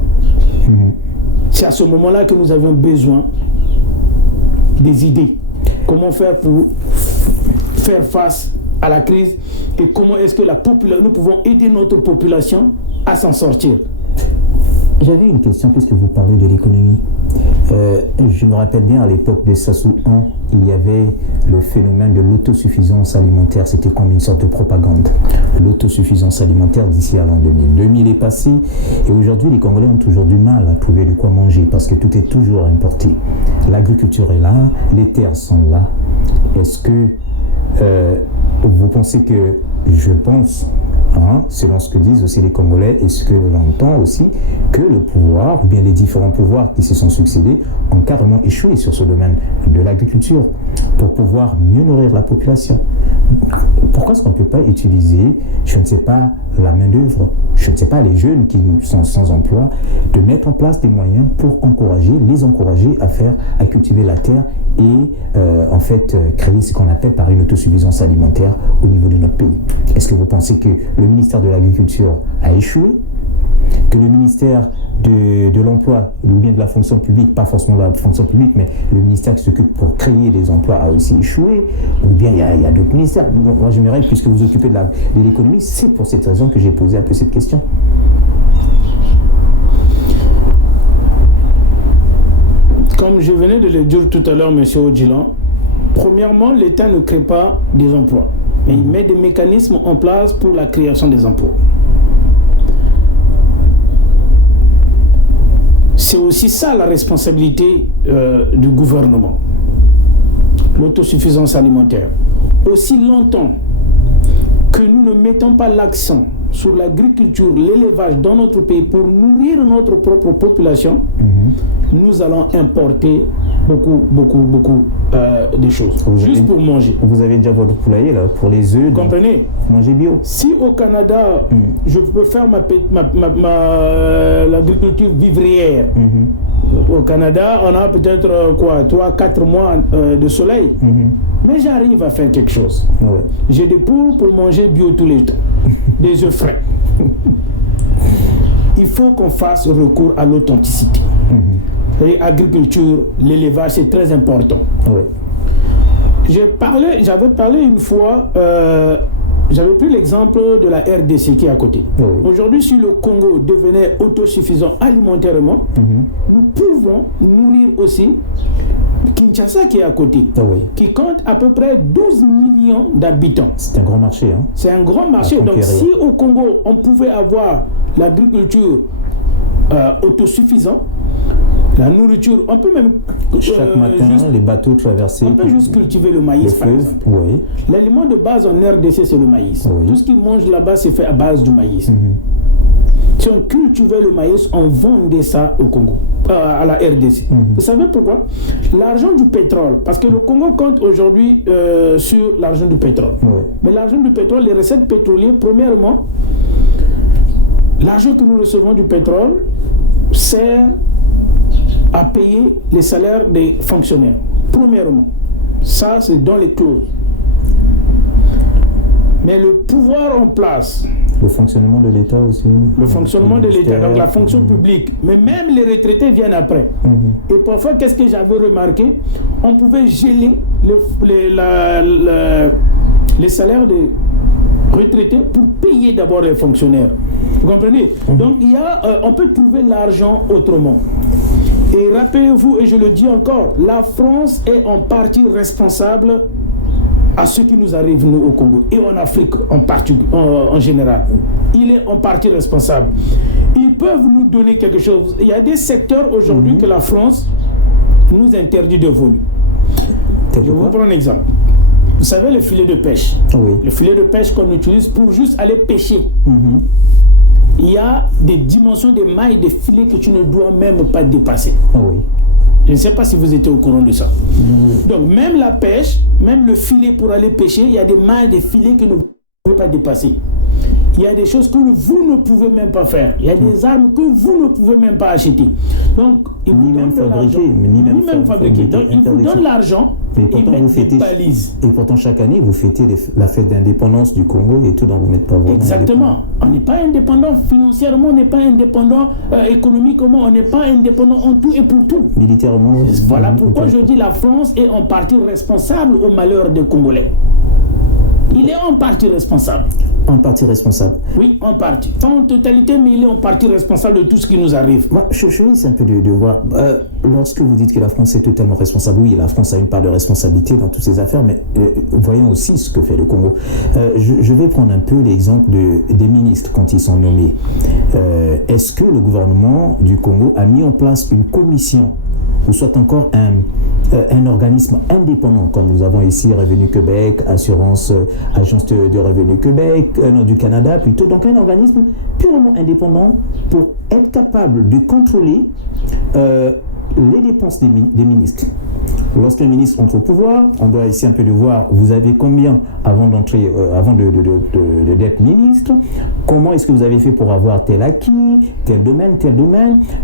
C'est à ce moment-là que nous avions besoin des idées. Comment faire pour faire face à la crise et comment est-ce que nous pouvons aider notre population à s'en sortir. J'avais une question puisque vous parlez de l'économie. Je me rappelle bien à l'époque de Sassou 1, il y avait le phénomène de l'autosuffisance alimentaire. C'était comme une sorte de propagande. L'autosuffisance alimentaire d'ici à l'an 2000. 2000 est passé et aujourd'hui les Congolais ont toujours du mal à trouver de quoi manger parce que tout est toujours importé. L'agriculture est là, les terres sont là. Est-ce que vous pensez que, je pense, selon ce que disent aussi les Congolais et ce que l'on entend aussi, que le pouvoir, ou bien les différents pouvoirs qui se sont succédés, ont carrément échoué sur ce domaine de l'agriculture pour pouvoir mieux nourrir la population. Pourquoi est-ce qu'on ne peut pas utiliser, je ne sais pas, la main-d'œuvre, je ne sais pas, les jeunes qui sont sans emploi, de mettre en place des moyens pour les encourager à cultiver la terre et en fait créer ce qu'on appelle par une autosuffisance alimentaire au niveau de notre pays. Est-ce que vous pensez que le ministère de l'Agriculture a échoué, que le ministère de l'Emploi ou bien de la fonction publique, pas forcément la fonction publique, mais le ministère qui s'occupe pour créer les emplois a aussi échoué, ou bien il y a d'autres ministères? Moi j'aimerais, puisque vous occupez de l'économie, c'est pour cette raison que j'ai posé un peu cette question. Comme je venais de le dire tout à l'heure, M. Odjilan, premièrement, l'État ne crée pas des emplois, mais il met des mécanismes en place pour la création des emplois. C'est aussi ça la responsabilité du gouvernement, l'autosuffisance alimentaire. Aussi longtemps que nous ne mettons pas l'accent sur l'agriculture, l'élevage dans notre pays pour nourrir notre propre population, nous allons importer beaucoup de choses, juste pour manger. Vous avez déjà votre poulailler là, pour les œufs. Vous comprenez? Manger bio. Si au Canada, je peux faire l'agriculture vivrière, au Canada, on a peut-être 3-4 mois de soleil, mais j'arrive à faire quelque chose. Ouais. J'ai des poules pour manger bio tous les temps, des œufs frais. Il faut qu'on fasse recours à l'authenticité. L'agriculture, l'élevage, c'est très important. Ouais. J'avais parlé une fois, j'avais pris l'exemple de la RDC qui est à côté. Oui. Aujourd'hui, si le Congo devenait autosuffisant alimentairement, nous pouvons nourrir aussi Kinshasa qui est à côté, qui compte à peu près 12 millions d'habitants. C'est un grand marché. Hein? C'est un grand marché. Donc si au Congo, on pouvait avoir l'agriculture autosuffisante, la nourriture, on peut même... Chaque matin, les bateaux traversés... On peut juste cultiver le maïs, par exemple. Oui. L'aliment de base en RDC, c'est le maïs. Oui. Tout ce qu'ils mangent là-bas, c'est fait à base du maïs. Si on cultivait le maïs, on vendait ça au Congo, à la RDC. Vous savez pourquoi? L'argent du pétrole, parce que le Congo compte aujourd'hui sur l'argent du pétrole. Mais l'argent du pétrole, les recettes pétrolières, premièrement, l'argent que nous recevons du pétrole sert à payer les salaires des fonctionnaires. Premièrement, ça c'est dans les clauses. Mais le pouvoir en place, le fonctionnement de l'État aussi. Le fonctionnement de l'État, donc la fonction publique. Mais même les retraités viennent après. Et parfois, qu'est-ce que j'avais remarqué? On pouvait geler les salaires des retraités pour payer d'abord les fonctionnaires. Vous comprenez? Donc on peut trouver l'argent autrement. Et rappelez-vous, et je le dis encore, la France est en partie responsable à ce qui nous arrive, nous, au Congo, et en Afrique en général. Il est en partie responsable. Ils peuvent nous donner quelque chose. Il y a des secteurs aujourd'hui que la France nous interdit de voler. Je vais vous prendre un exemple. Vous savez, le filet de pêche. Le filet de pêche qu'on utilise pour juste aller pêcher. Il y a des dimensions de mailles de filet que tu ne dois même pas dépasser. Je ne sais pas si vous étiez au courant de ça. Donc même la pêche, même le filet pour aller pêcher, il y a des mailles de filet que vous ne pouvez pas dépasser. Il y a des choses que vous ne pouvez même pas faire. Il y a des armes que vous ne pouvez même pas acheter. Donc, ils vous donnent de l'argent. Ni même fabriquer. Donc, ils vous donnent l'argent et mettent des balises. Et pourtant, chaque année, vous fêtez la fête d'indépendance du Congo et tout, donc vous n'êtes pas vraiment Exactement. On n'est pas indépendant financièrement, on n'est pas indépendant économiquement, on n'est pas indépendant en tout et pour tout. Militairement. Voilà pourquoi je dis la France est en partie responsable au malheur des Congolais. Il est en partie responsable. En partie responsable. Oui, en partie. Pas en totalité, mais il est en partie responsable de tout ce qui nous arrive. Moi, je essaie un peu de voir. Lorsque vous dites que la France est totalement responsable, oui, la France a une part de responsabilité dans toutes ces affaires, mais voyons aussi ce que fait le Congo. Je vais prendre un peu l'exemple des ministres quand ils sont nommés. Est-ce que le gouvernement du Congo a mis en place une commission ou soit encore un organisme indépendant, comme nous avons ici Revenu Québec, Agence de Revenu Québec, du Canada plutôt, donc un organisme purement indépendant pour être capable de contrôler les dépenses des ministres. Lorsqu'un ministre entre au pouvoir, on doit essayer un peu de voir, vous avez combien avant d'entrer, avant d'être ministre, comment est-ce que vous avez fait pour avoir tel acquis, tel domaine,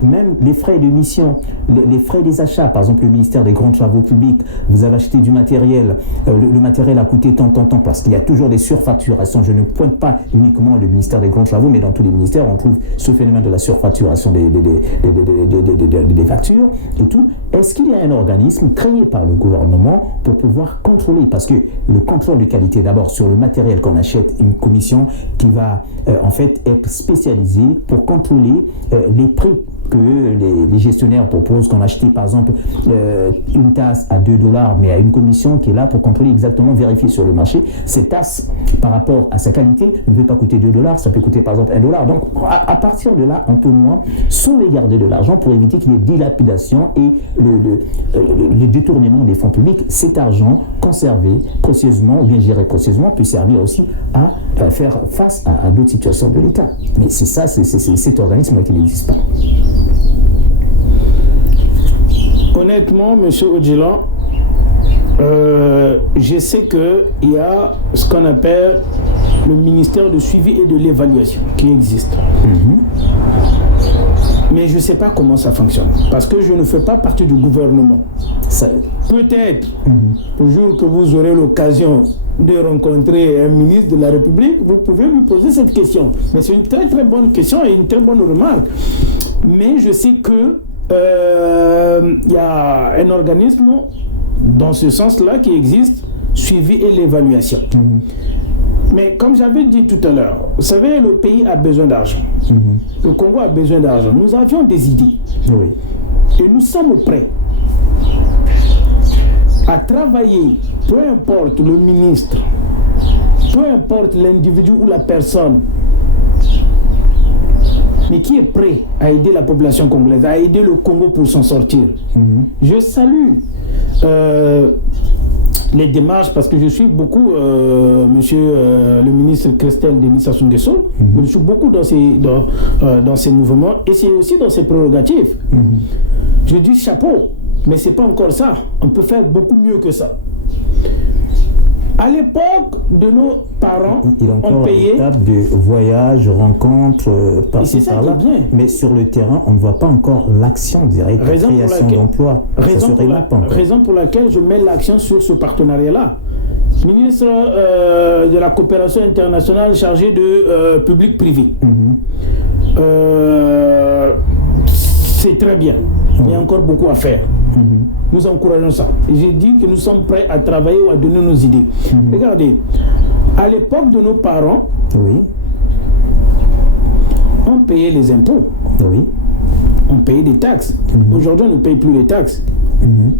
même les frais de mission, les frais des achats, par exemple le ministère des grands travaux publics, vous avez acheté du matériel, le matériel a coûté tant, parce qu'il y a toujours des surfacturations. Je ne pointe pas uniquement le ministère des grands travaux, mais dans tous les ministères, on trouve ce phénomène de la surfacturation des factures et tout. Est-ce qu'il y a un organisme créé par le gouvernement pour pouvoir contrôler, parce que le contrôle de qualité d'abord sur le matériel qu'on achète, une commission qui va en fait être spécialisée pour contrôler les prix que les gestionnaires proposent, qu'on achète par exemple une tasse à $2, mais à une commission qui est là pour contrôler exactement, vérifier sur le marché, cette tasse par rapport à sa qualité ne peut pas coûter $2, ça peut coûter par exemple $1. Donc à partir de là, on peut moins sauvegarder de l'argent pour éviter qu'il y ait dilapidation et le détournement des fonds publics. Cet argent conservé précieusement ou bien géré précieusement peut servir aussi à faire face à d'autres situations de l'État. Mais c'est ça, c'est cet organisme-là qui n'existe pas. Honnêtement, M. Odjilan, je sais qu'il y a ce qu'on appelle le ministère de suivi et de l'évaluation qui existe. Mais je ne sais pas comment ça fonctionne, parce que je ne fais pas partie du gouvernement. Peut-être, le jour que vous aurez l'occasion de rencontrer un ministre de la République, vous pouvez lui poser cette question. Mais c'est une très très bonne question et une très bonne remarque. Mais je sais que y a un organisme dans ce sens-là qui existe, suivi et l'évaluation. Mais comme j'avais dit tout à l'heure, vous savez, le pays a besoin d'argent. Le Congo a besoin d'argent. Nous avions des idées. Et nous sommes prêts à travailler, peu importe le ministre, peu importe l'individu ou la personne, mais qui est prêt à aider la population congolaise, à aider le Congo pour s'en sortir. Je salue les démarches, parce que je suis beaucoup monsieur le ministre Christelle Denis Sassou Nguesso, je suis beaucoup dans ces mouvements, et c'est aussi dans ses prérogatives. Je dis chapeau, mais c'est pas encore ça. On peut faire beaucoup mieux que ça. À l'époque de nos parents, on payait. Étape de voyage, rencontre, par-ci par-là. Mais sur le terrain, on ne voit pas encore l'action directe, la création d'emplois. Raison pour laquelle je mets l'action sur ce partenariat-là. Ministre de la coopération internationale chargé de public-privé. C'est très bien. Il y a encore beaucoup à faire. Nous encourageons ça. Et j'ai dit que nous sommes prêts à travailler ou à donner nos idées. Regardez, à l'époque de nos parents, on payait les impôts. On payait des taxes. Aujourd'hui, on ne paye plus les taxes. Une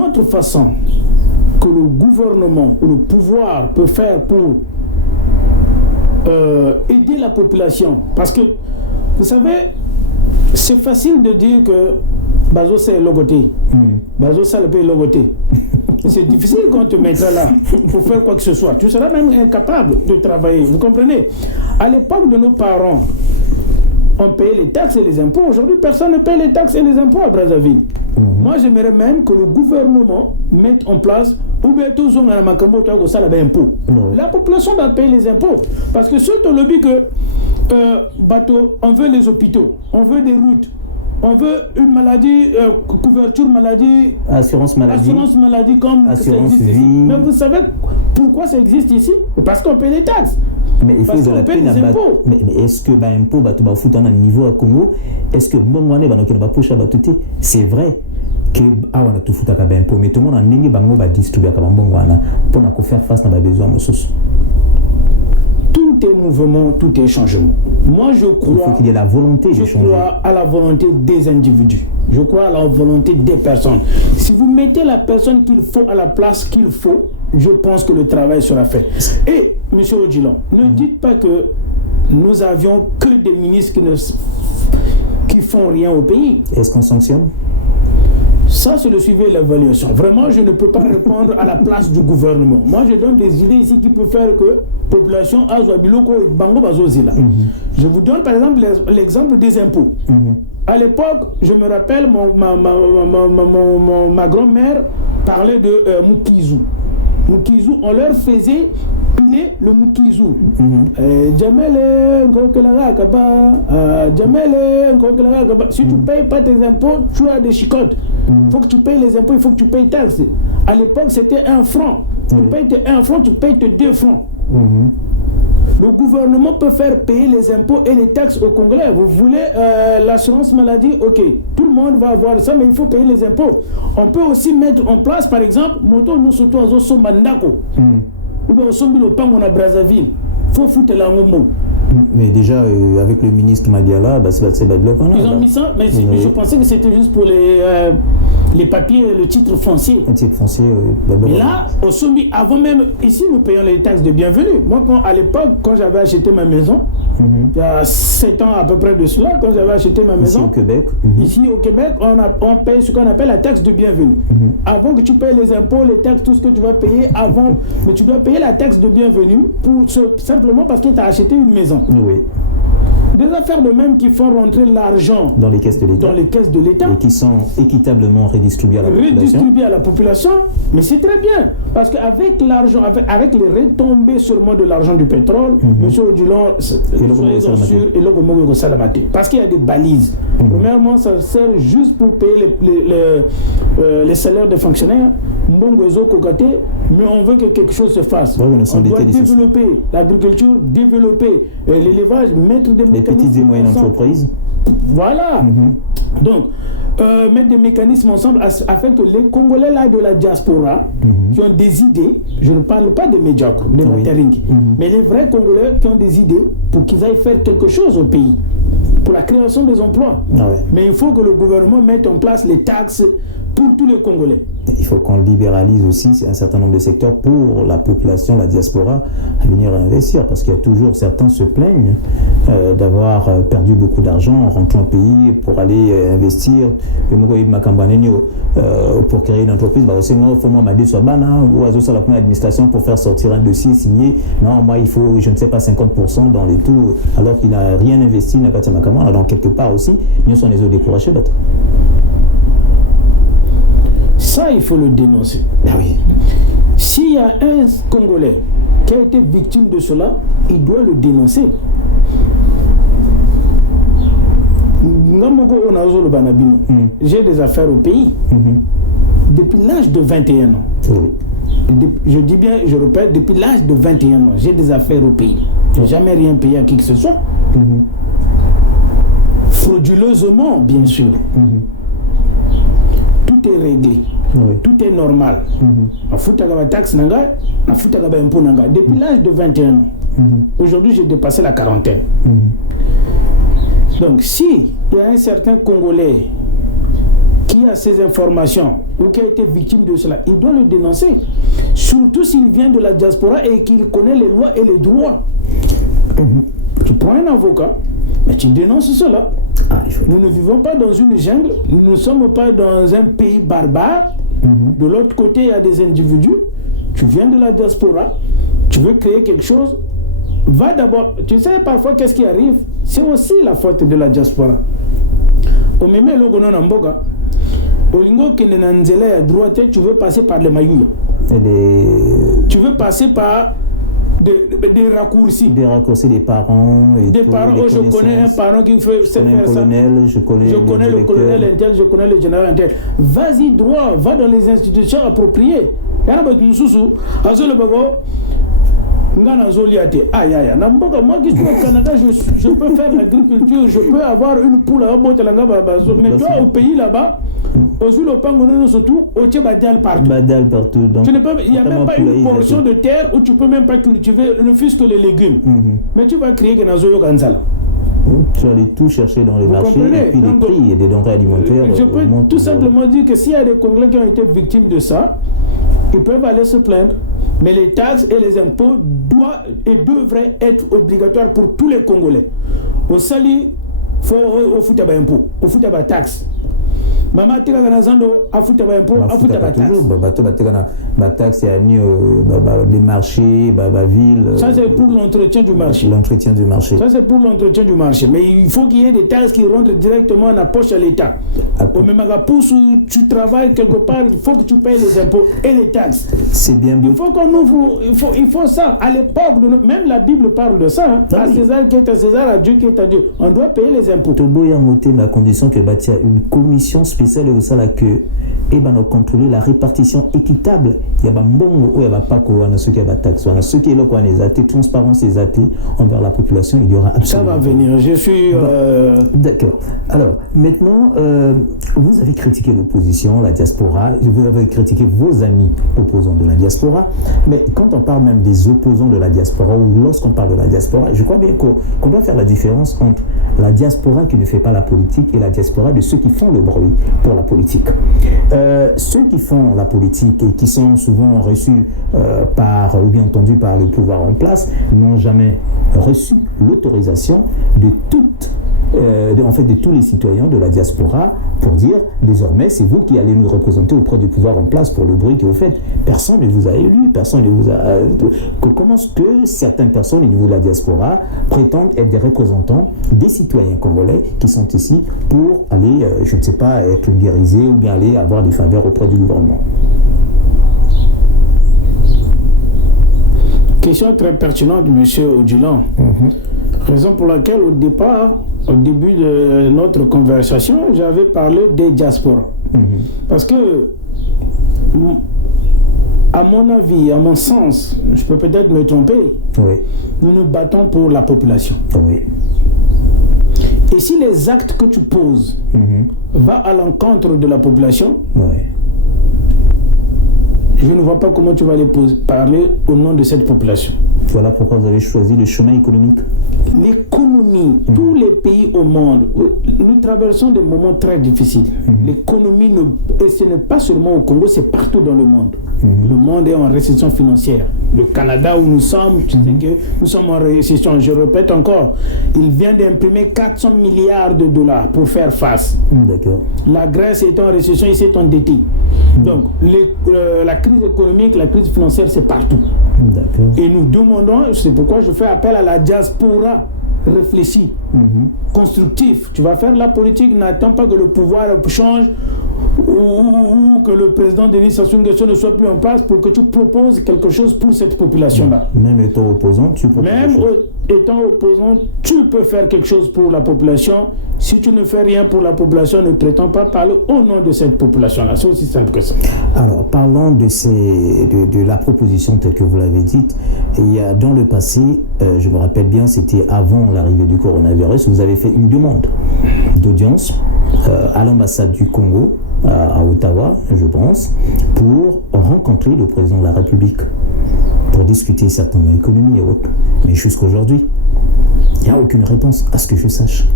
autre façon que le gouvernement ou le pouvoir peut faire pour aider la population, parce que, vous savez, c'est facile de dire que Bazo c'est logoté. Bazo ça le pays logoté. C'est difficile quand on te mettra là pour faire quoi que ce soit. Tu seras même incapable de travailler. Vous comprenez? À l'époque de nos parents, on payait les taxes et les impôts. Aujourd'hui, personne ne paye les taxes et les impôts à Brazzaville. Moi, j'aimerais même que le gouvernement mette en place la population doit payer les impôts. Parce que ceux qui ont le but que on veut les hôpitaux, on veut des routes, on veut une maladie, couverture maladie, assurance maladie comme assurance ça existe vie. Ici. Mais vous savez pourquoi ça existe ici? Parce qu'on paye les taxes. Mais il faut qu'on paye les impôts. Mais est-ce que impôt va foutre un niveau à Congo? Est-ce que c'est vrai? que awana tout futa ka ben pour mais tout le monde en ndenge bango ba distribuer ka bambongo wana pour faire face à besoin mosusu. Tout est mouvement, tout est changement. Moi, je crois... Il faut qu'il y ait la volonté de changer. Je crois à la volonté des individus. Je crois à la volonté des personnes. Si vous mettez la personne qu'il faut à la place qu'il faut, je pense que le travail sera fait. Et, M. Odjilan, ne dites pas que nous avions que des ministres qui font rien au pays. Est-ce qu'on sanctionne? Ça, c'est le suivi et l'évaluation. Vraiment, je ne peux pas répondre à la place du gouvernement. Moi, je donne des idées ici qui peuvent faire que la population a biloko et bango bazozila. Je vous donne par exemple l'exemple des impôts. À l'époque, je me rappelle, ma grand-mère parlait de Mukizu. Mukizu, on leur faisait piler le Mukizu. Si tu ne payes pas tes impôts, tu as des chicottes. Il faut que tu payes les impôts, il faut que tu payes taxes. À l'époque, c'était 1 franc. Tu payes tes 1 franc, tu payes tes 2 francs. Le gouvernement peut faire payer les impôts et les taxes aux Congolais. Vous voulez l'assurance maladie, ok, tout le monde va avoir ça, mais il faut payer les impôts. On peut aussi mettre en place, par exemple, moto nous surtout à Zosombandako, ou bien au Sombilo Pango na Brazzaville. Il faut foutre la ngombo. Mais déjà, avec le ministre Madiala, c'est bloc. Ils ont mis ça, mais je pensais que c'était juste pour les papiers, le titre foncier. Le titre foncier, mais là, au Sombi, avant même, ici, nous payons les taxes de bienvenue. Moi, à l'époque, quand j'avais acheté ma maison, il y a 7 ans à peu près de cela, quand j'avais acheté ma maison, ici au Québec, ici au Québec, on paye ce qu'on appelle la taxe de bienvenue. Avant que tu payes les impôts, les taxes, tout ce que tu vas payer avant, mais tu dois payer la taxe de bienvenue simplement parce que tu as acheté une maison. Oui. Des affaires de même qui font rentrer l'argent dans les caisses de l'État. Et qui sont équitablement redistribuées à la population. Mais c'est très bien. Parce qu'avec l'argent, avec les retombées seulement de l'argent du pétrole, M. Odjilan, parce qu'il y a des balises. Premièrement, ça sert juste pour payer les salaires des fonctionnaires. Mais on veut que quelque chose se fasse. On doit développer l'agriculture, développer l'élevage, mettre des mécanismes. Les petites et moyennes entreprises. Voilà. Donc, mettre des mécanismes ensemble afin que les Congolais là de la diaspora qui ont des idées, je ne parle pas des médiocres, des materingues, mais les vrais Congolais qui ont des idées pour qu'ils aillent faire quelque chose au pays, pour la création des emplois. Mais il faut que le gouvernement mette en place les taxes pour tous les Congolais. Il faut qu'on libéralise aussi un certain nombre de secteurs pour la population, la diaspora, à venir investir. Parce qu'il y a toujours, certains se plaignent d'avoir perdu beaucoup d'argent en rentrant au pays pour aller investir. Pour créer une entreprise, il faut m'aider sur l'administration pour faire sortir un dossier signé. Non, moi, il faut, je ne sais pas, 50% dans les tout, alors qu'il n'a rien investi. Donc, quelque part aussi, nous sommes les autres découragés. Ça, il faut le dénoncer. Oui. S'il y a un Congolais qui a été victime de cela, il doit le dénoncer. J'ai des affaires au pays depuis l'âge de 21 ans. Je dis bien, je répète, depuis l'âge de 21 ans, j'ai des affaires au pays. Je n'ai jamais rien payé à qui que ce soit. Frauduleusement, bien sûr. Tout est réglé. Tout est normal. Depuis l'âge de 21 ans. Aujourd'hui, j'ai dépassé la quarantaine. Donc, si il y a un certain Congolais qui a ces informations ou qui a été victime de cela, il doit le dénoncer. Surtout s'il vient de la diaspora et qu'il connaît les lois et les droits. Tu prends un avocat, mais tu dénonces cela. Nous ne vivons pas dans une jungle, nous ne sommes pas dans un pays barbare. De l'autre côté, il y a des individus. Tu viens de la diaspora, tu veux créer quelque chose. Va d'abord, tu sais parfois qu'est-ce qui arrive? C'est aussi la faute de la diaspora. Au même logo non mboka, au lingo kenenanzela à droite, tu veux passer par les maillots. Tu veux passer par des raccourcis. Des raccourcis des parents. Et des parents. Oh, je connais un parent qui fait faire colonel, ça. Je connais le colonel intel, je connais le général intel. Vas-y droit, va dans les institutions appropriées. Yana ba mususu, azo le bago. Moi qui suis au Canada, je peux faire l'agriculture, je peux avoir une poule à mais toi au pays là-bas, Aussi le pangono surtout, au badal partout. Badal partout. Donc, il n'y a même pas une portion de terre où tu peux même pas cultiver ne fût-ce que les légumes. Mais tu vas créer que Nazoyo Ganzala. Tu vas aller tout chercher dans les marchés et puis les prix des denrées alimentaires. Je peux tout simplement dire que s'il y a des Congolais qui ont été victimes de ça, ils peuvent aller se plaindre. Mais les taxes et les impôts doivent et devraient être obligatoires pour tous les Congolais. Au sali, il faut au foot à impôt, au foot à taxe. Maman tika kana zando afuta ba impôt afuta ba taxe bato batekana ba taxe ya ni des marchés ba ville. Ça c'est pour l'entretien du marché. L'entretien du marché. Ça c'est pour l'entretien du marché, mais il faut qu'il y ait des taxes qui rentrent directement dans la poche à l'État. Au même pouce où tu travailles quelque part, il faut que tu payes les impôts et les taxes. C'est bien beau. Il faut qu'on ouvre, il faut ça. À l'époque même la Bible parle de ça. Hein. À César qui est à César, à Dieu qui est à Dieu. On doit payer les impôts. Tobo ya moté ma condition que bâtir une commission spéciale au salaire que et ben contrôler la répartition équitable. Il y a pas mbongo ou il y a pas quoi dans ce qui est ba taxe, dans ce qui est là quoi les athées, transparence des athées envers la population, il y aura absolument. Ça va venir. Je suis D'accord. Alors, maintenant vous avez critiqué l'opposition, la diaspora, vous avez critiqué vos amis opposants de la diaspora, mais quand on parle même des opposants de la diaspora ou lorsqu'on parle de la diaspora, je crois bien qu'on doit faire la différence entre la diaspora qui ne fait pas la politique et la diaspora de ceux qui font le bruit pour la politique. Ceux qui font la politique et qui sont souvent reçus par ou bien entendus par le pouvoir en place n'ont jamais reçu l'autorisation de toutes de tous les citoyens de la diaspora pour dire désormais c'est vous qui allez nous représenter auprès du pouvoir en place pour le bruit que vous faites. Personne ne vous a élu, personne ne vous a... Comment est-ce que certaines personnes au niveau de la diaspora prétendent être des représentants des citoyens congolais qui sont ici pour aller, je ne sais pas, être guérisés ou bien aller avoir des faveurs auprès du gouvernement? Question très pertinente de M. Odjilan. Raison pour laquelle au début de notre conversation, j'avais parlé des diasporas. Parce que, à mon avis, à mon sens, je peux peut-être me tromper, nous nous battons pour la population. Et si les actes que tu poses vont à l'encontre de la population, je ne vois pas comment tu vas aller parler au nom de cette population. Voilà pourquoi vous avez choisi le chemin économique. L'économie, tous les pays au monde, nous traversons des moments très difficiles. L'économie, et ce n'est pas seulement au Congo, c'est partout dans le monde. Le monde est en récession financière. Le Canada où nous sommes, tu sais que nous sommes en récession. Je répète encore, il vient d'imprimer 400 milliards de dollars pour faire face. La Grèce est en récession, il s'est endetté. Donc, la crise économique, la crise financière, c'est partout. Et nous demandons, c'est pourquoi je fais appel à la diaspora réfléchie, constructif. Tu vas faire la politique, n'attends pas que le pouvoir change ou que le président Denis Sassou Nguesso ne soit plus en place pour que tu proposes quelque chose pour cette population-là. Même étant opposant, tu proposes. Même étant opposant, tu peux faire quelque chose pour la population. Si tu ne fais rien pour la population, ne prétends pas parler au nom de cette population-là. C'est aussi simple que ça. Alors, parlons de la proposition telle que vous l'avez dite. Il y a dans le passé, je me rappelle bien, c'était avant l'arrivée du coronavirus, vous avez fait une demande d'audience à l'ambassade du Congo, à Ottawa, je pense, pour rencontrer le président de la République, pour discuter certainement économie et autres. Mais jusqu'à aujourd'hui, il n'y a aucune réponse, à ce que je sache.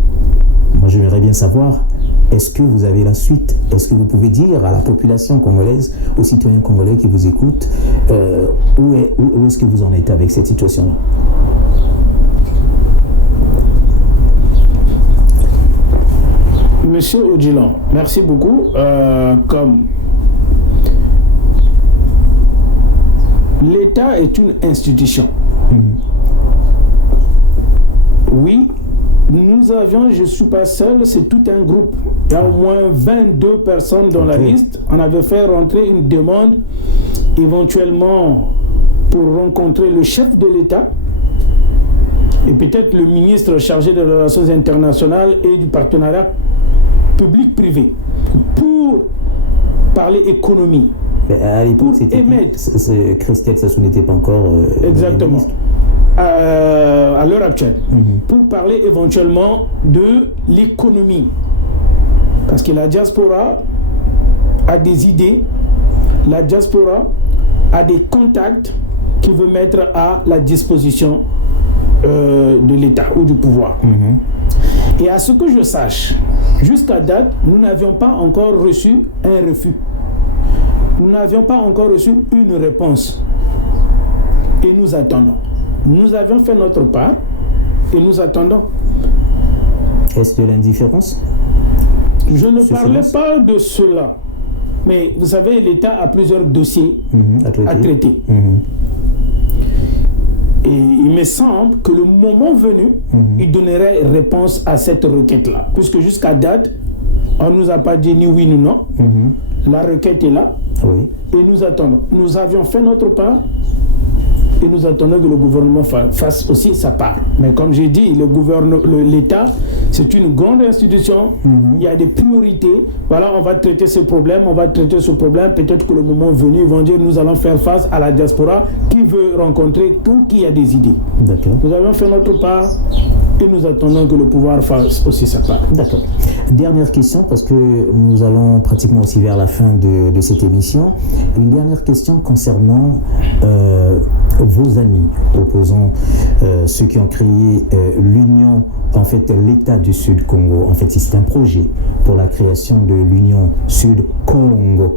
Moi, j'aimerais bien savoir, est-ce que vous avez la suite? Est-ce que vous pouvez dire à la population congolaise, aux citoyens congolais qui vous écoutent, où est-ce que vous en êtes avec cette situation-là? Monsieur Odjilan, merci beaucoup. Comme l'État est une institution. Oui, nous avions, je ne suis pas seul, c'est tout un groupe. Il y a au moins 22 personnes dans la liste. On avait fait rentrer une demande éventuellement pour rencontrer le chef de l'État et peut-être le ministre chargé des relations internationales et du partenariat public-privé pour parler économie. Mais à l'époque, c'était Christelle Sassou n'était pas encore... exactement. À l'heure actuelle. Pour parler éventuellement de l'économie. Parce que la diaspora a des idées, la diaspora a des contacts qu'il veut mettre à la disposition de l'État ou du pouvoir. Et à ce que je sache, jusqu'à date, nous n'avions pas encore reçu un refus. Nous n'avions pas encore reçu une réponse. Et nous attendons. Nous avions fait notre part et nous attendons. Est-ce de l'indifférence? Je ne parlais pas de cela. Mais vous savez, l'État a plusieurs dossiers à traiter. Et il me semble que le moment venu, il donnerait réponse à cette requête-là. Puisque jusqu'à date, on ne nous a pas dit ni oui ni non. La requête est là. Et nous attendons. Nous avions fait notre part. Et nous attendons que le gouvernement fasse aussi sa part. Mais comme j'ai dit, l'État, c'est une grande institution. Il y a des priorités. Voilà, on va traiter ce problème, Peut-être que le moment venu, ils vont dire, nous allons faire face à la diaspora qui veut rencontrer ou qui a des idées. D'accord. Nous avons fait notre part et nous attendons que le pouvoir fasse aussi sa part. D'accord. Dernière question, parce que nous allons pratiquement aussi vers la fin de cette émission. Une dernière question concernant vos amis opposants, ceux qui ont créé l'Union, en fait l'État du Sud Congo. En fait, c'est un projet pour la création de l'Union Sud Congo.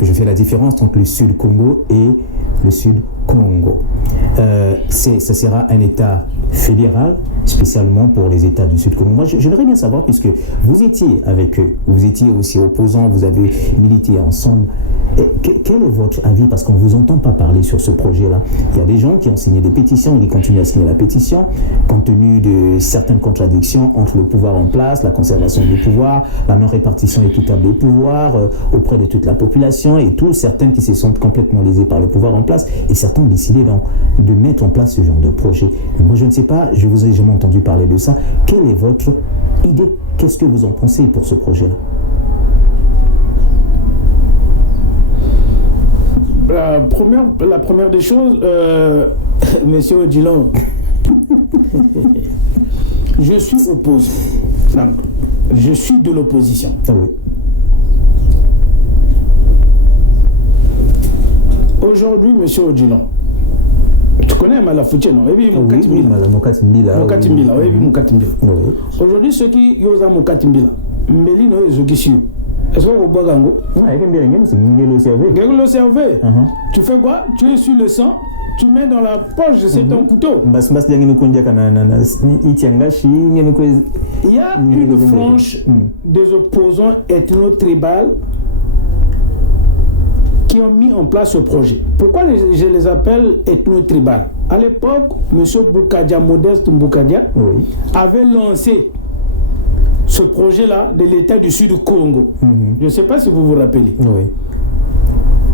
Je fais la différence entre le Sud Congo et le Sud Congo. Ça sera un État fédéral, spécialement pour les États du Sud Congo. Moi, j'aimerais bien savoir, puisque vous étiez avec eux, vous étiez aussi opposants, vous avez milité ensemble. Quel est votre avis? Parce qu'on ne vous entend pas parler sur ce projet-là. Il y a des gens qui ont signé des pétitions et qui continuent à signer la pétition, compte tenu de certaines contradictions entre le pouvoir en place, la conservation du pouvoir, la non-répartition équitable des pouvoirs auprès de toute la population et tout. Certaines qui se sentent complètement lésées par le pouvoir en place et certains ont décidé donc de mettre en place ce genre de projet. Moi, je ne sais pas, je vous ai jamais entendu parler de ça. Quelle est votre idée? Qu'est-ce que vous en pensez pour ce projet-là? La première des choses, Monsieur Odilon, je suis opposé. Je suis de l'opposition. Ah oui. Aujourd'hui, Monsieur Odilon, tu connais Malafoutier, non? Oui, Mokatimbila. Aujourd'hui, ceux qui osent Mokatimbila, Mbelino et Zogishiu. Est-ce que vous bois gango? Tu fais quoi? Tu es sur le sang, tu mets dans la poche, c'est ton couteau. Il y a une frange des opposants ethno-tribales qui ont mis en place ce projet. Pourquoi je les appelle ethno-tribales? À l'époque, M. Boukadia, Modeste Boukadia, avait lancé ce projet-là de l'État du Sud du Congo. Je ne sais pas si vous vous rappelez. Oui.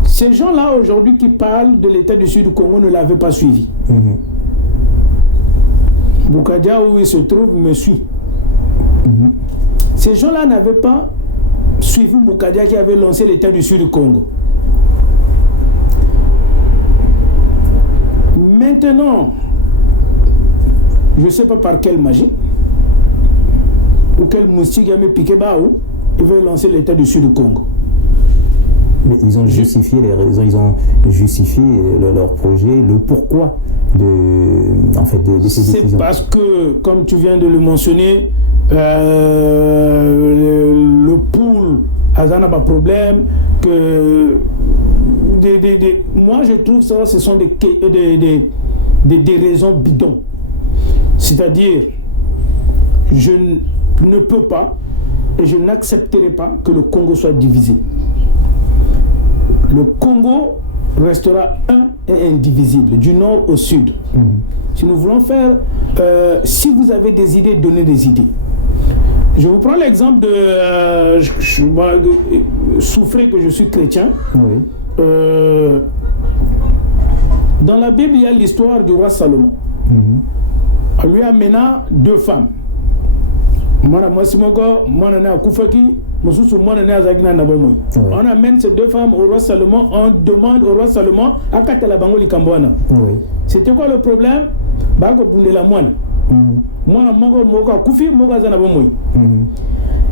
Ces gens-là, aujourd'hui, qui parlent de l'État du Sud du Congo, ne l'avaient pas suivi. Boukadia, où il se trouve, me suit. Ces gens-là n'avaient pas suivi Boukadia qui avait lancé l'État du Sud du Congo. Maintenant, je ne sais pas par quelle magie, ou quel moustique a mis piqué baou, ils veulent lancer l'État du Sud du Congo. Mais ils ont justifié les raisons, ils ont justifié leur projet, le pourquoi de ces décisions. C'est parce que, comme tu viens de le mentionner, le pool n'a pas de problème, que moi je trouve ça, ce sont des raisons bidons. C'est-à-dire, je ne peux pas et je n'accepterai pas que le Congo soit divisé. Le Congo restera un et indivisible, du nord au sud. Si nous voulons faire, si vous avez des idées, donnez des idées. Je vous prends l'exemple de souffrez que je suis chrétien. Dans la Bible, il y a l'histoire du roi Salomon. On lui amena 2 femmes. On amène ces 2 femmes au roi Salomon, on demande au roi Salomon c'était quoi le problème?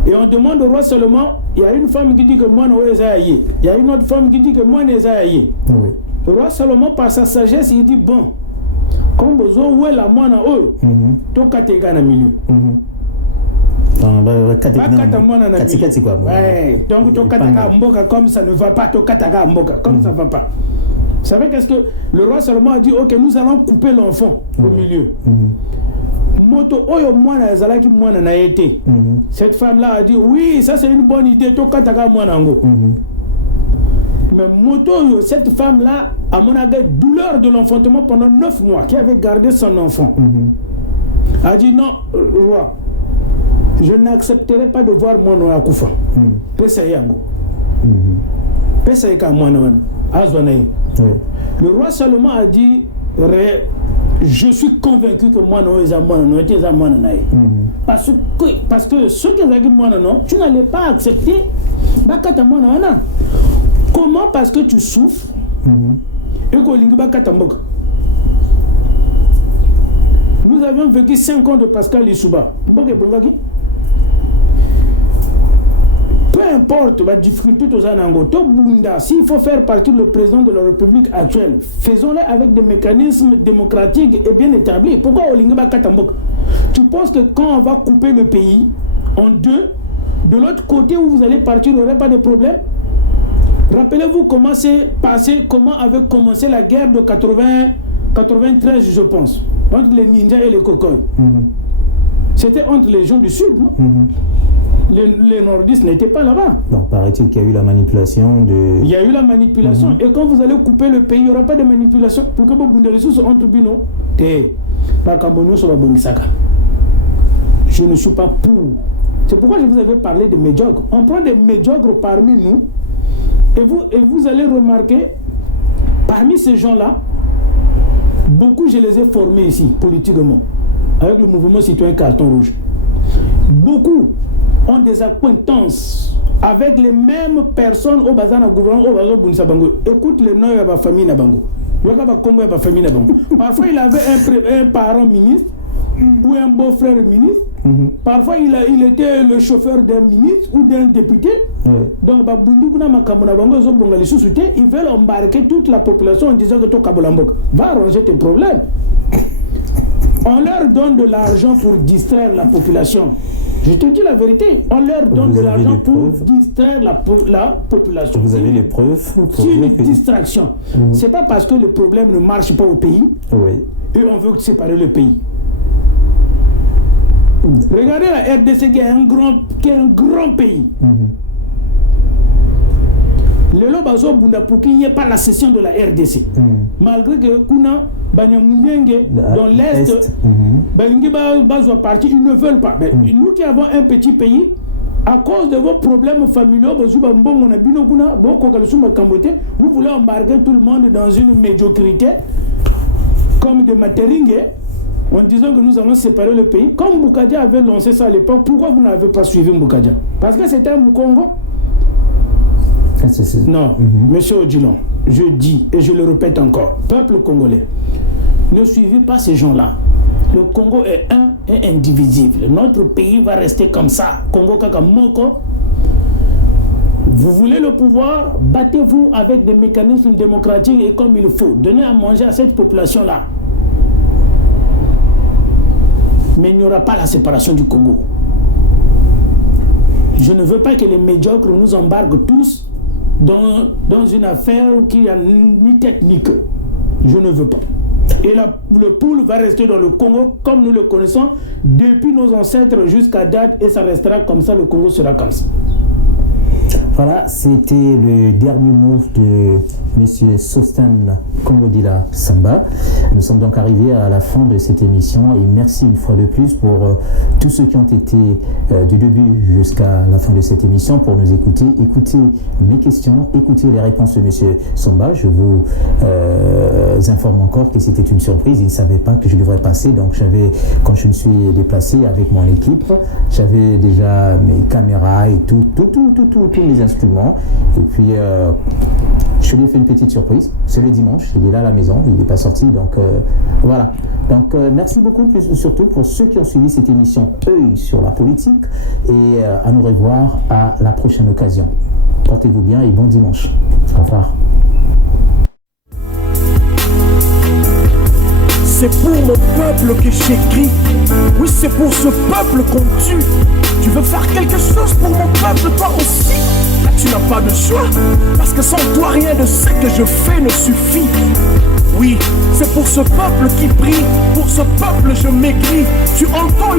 Et on demande au roi Salomon, il y a une femme qui dit que moi, il y a une autre femme qui dit que moi, oui. Le roi Salomon, par sa sagesse, il dit, bon, comme besoin, où est la moine, tout cas, dans le milieu. Donc, comme ça ne va pas, comme ça ne va pas. Vous savez qu'est-ce que le roi Salomon a dit? Ok, nous allons couper l'enfant au milieu. Moto oyo mwana ezalaki mwana na été. Cette femme-là a dit oui, ça c'est une bonne idée, to kataka mwana ngo. Mais moto cette femme-là a mon douleur de l'enfantement pendant 9 mois, qui avait gardé son enfant. A dit non, roi, je n'accepterai pas de voir mon akufa. Pesa yango. Pesa yaka mwana azwanayi. Le roi Salomon a dit je suis convaincu que moi non parce que ceux qui ont dit moi non, tu n'allais pas accepter. Comment? Parce que tu souffres et que nous avions vécu 5 ans de Pascal Lissouba. Peu importe la difficulté, s'il faut faire partie du président de la République actuelle, faisons-le avec des mécanismes démocratiques et bien établis. Pourquoi Olinga Katambok? Tu penses que quand on va couper le pays en deux, de l'autre côté où vous allez partir, il n'y aurait pas de problème? Rappelez-vous comment c'est passé, comment avait commencé la guerre de 93, je pense, entre les ninjas et les cocoys. C'était entre les gens du Sud, non? Les nordistes n'étaient pas là-bas. Donc, paraît-il qu'il y a eu la manipulation de... Il y a eu la manipulation. Et quand vous allez couper le pays, il n'y aura pas de manipulation. Pour que vous ayez des ressources entre bino. Je ne suis pas pour. C'est pourquoi je vous avais parlé de médiocres. On prend des médiocres parmi nous. Et vous allez remarquer, parmi ces gens-là, beaucoup, je les ai formés ici, politiquement, avec le mouvement citoyen Carton Rouge. Beaucoup ont des acquaintances avec les mêmes personnes au bazar au gouvernement, au bazar Bunsa Bango. Écoute les noms de la famille Nabango. Parfois il avait un parent ministre ou un beau-frère ministre. Parfois il était le chauffeur d'un ministre ou d'un député. Donc il veut embarquer toute la population en disant que Tokabolambok va arranger tes problèmes. On leur donne de l'argent pour distraire la population. Je te dis la vérité, on leur donne de l'argent pour distraire la population. Vous avez les preuves? C'est une distraction. C'est pas parce que le problème ne marche pas au pays et on veut séparer le pays. Regardez la RDC qui est un grand pays. Le Lobazo Bundapuki, il n'y a pas la cession de la RDC. Malgré que Kuna, Banyamuyenge, dans l'Est, Balingi Bazo parti, ils ne veulent pas. Mais nous qui avons un petit pays, à cause de vos problèmes familiaux, vous voulez embarquer tout le monde dans une médiocrité, comme de Materingue, en disant que nous allons séparer le pays. Comme Boukadia avait lancé ça à l'époque, pourquoi vous n'avez pas suivi Boukadia? Parce que c'était un Moukongo. Non, monsieur Odilon, je dis et je le répète encore, peuple congolais, ne suivez pas ces gens-là. Le Congo est un et indivisible. Notre pays va rester comme ça. Congo Kakamoko. Vous voulez le pouvoir, battez-vous avec des mécanismes démocratiques et comme il faut. Donnez à manger à cette population-là. Mais il n'y aura pas la séparation du Congo. Je ne veux pas que les médiocres nous embarquent tous dans une affaire qui n'a ni tête ni queue. Je ne veux pas. Et le poule va rester dans le Congo comme nous le connaissons depuis nos ancêtres jusqu'à date et ça restera comme ça, le Congo sera comme ça. Voilà, c'était le dernier mot de M. Sostan Kongodila Samba. Nous sommes donc arrivés à la fin de cette émission et merci une fois de plus pour tous ceux qui ont été du début jusqu'à la fin de cette émission pour nous écouter. Écoutez mes questions, écoutez les réponses de M. Samba. Je vous informe encore que c'était une surprise. Il ne savait pas que je devrais passer. Donc quand je me suis déplacé avec mon équipe, j'avais déjà mes caméras et tous mes instruments. Et puis je lui ai fait une petite surprise. C'est le dimanche, il est là à la maison, il n'est pas sorti, donc voilà. Donc merci beaucoup, surtout pour ceux qui ont suivi cette émission Œil sur la politique, et à nous revoir à la prochaine occasion. Portez-vous bien et bon dimanche. Au revoir. C'est pour mon peuple que j'écris. Oui, c'est pour ce peuple qu'on tue. Tu veux faire quelque chose pour mon peuple, toi aussi. Là, tu n'as pas de choix. Parce que sans toi, rien de ce que je fais ne suffit. Oui, c'est pour ce peuple qui prie. Pour ce peuple, je m'écris. Tu entends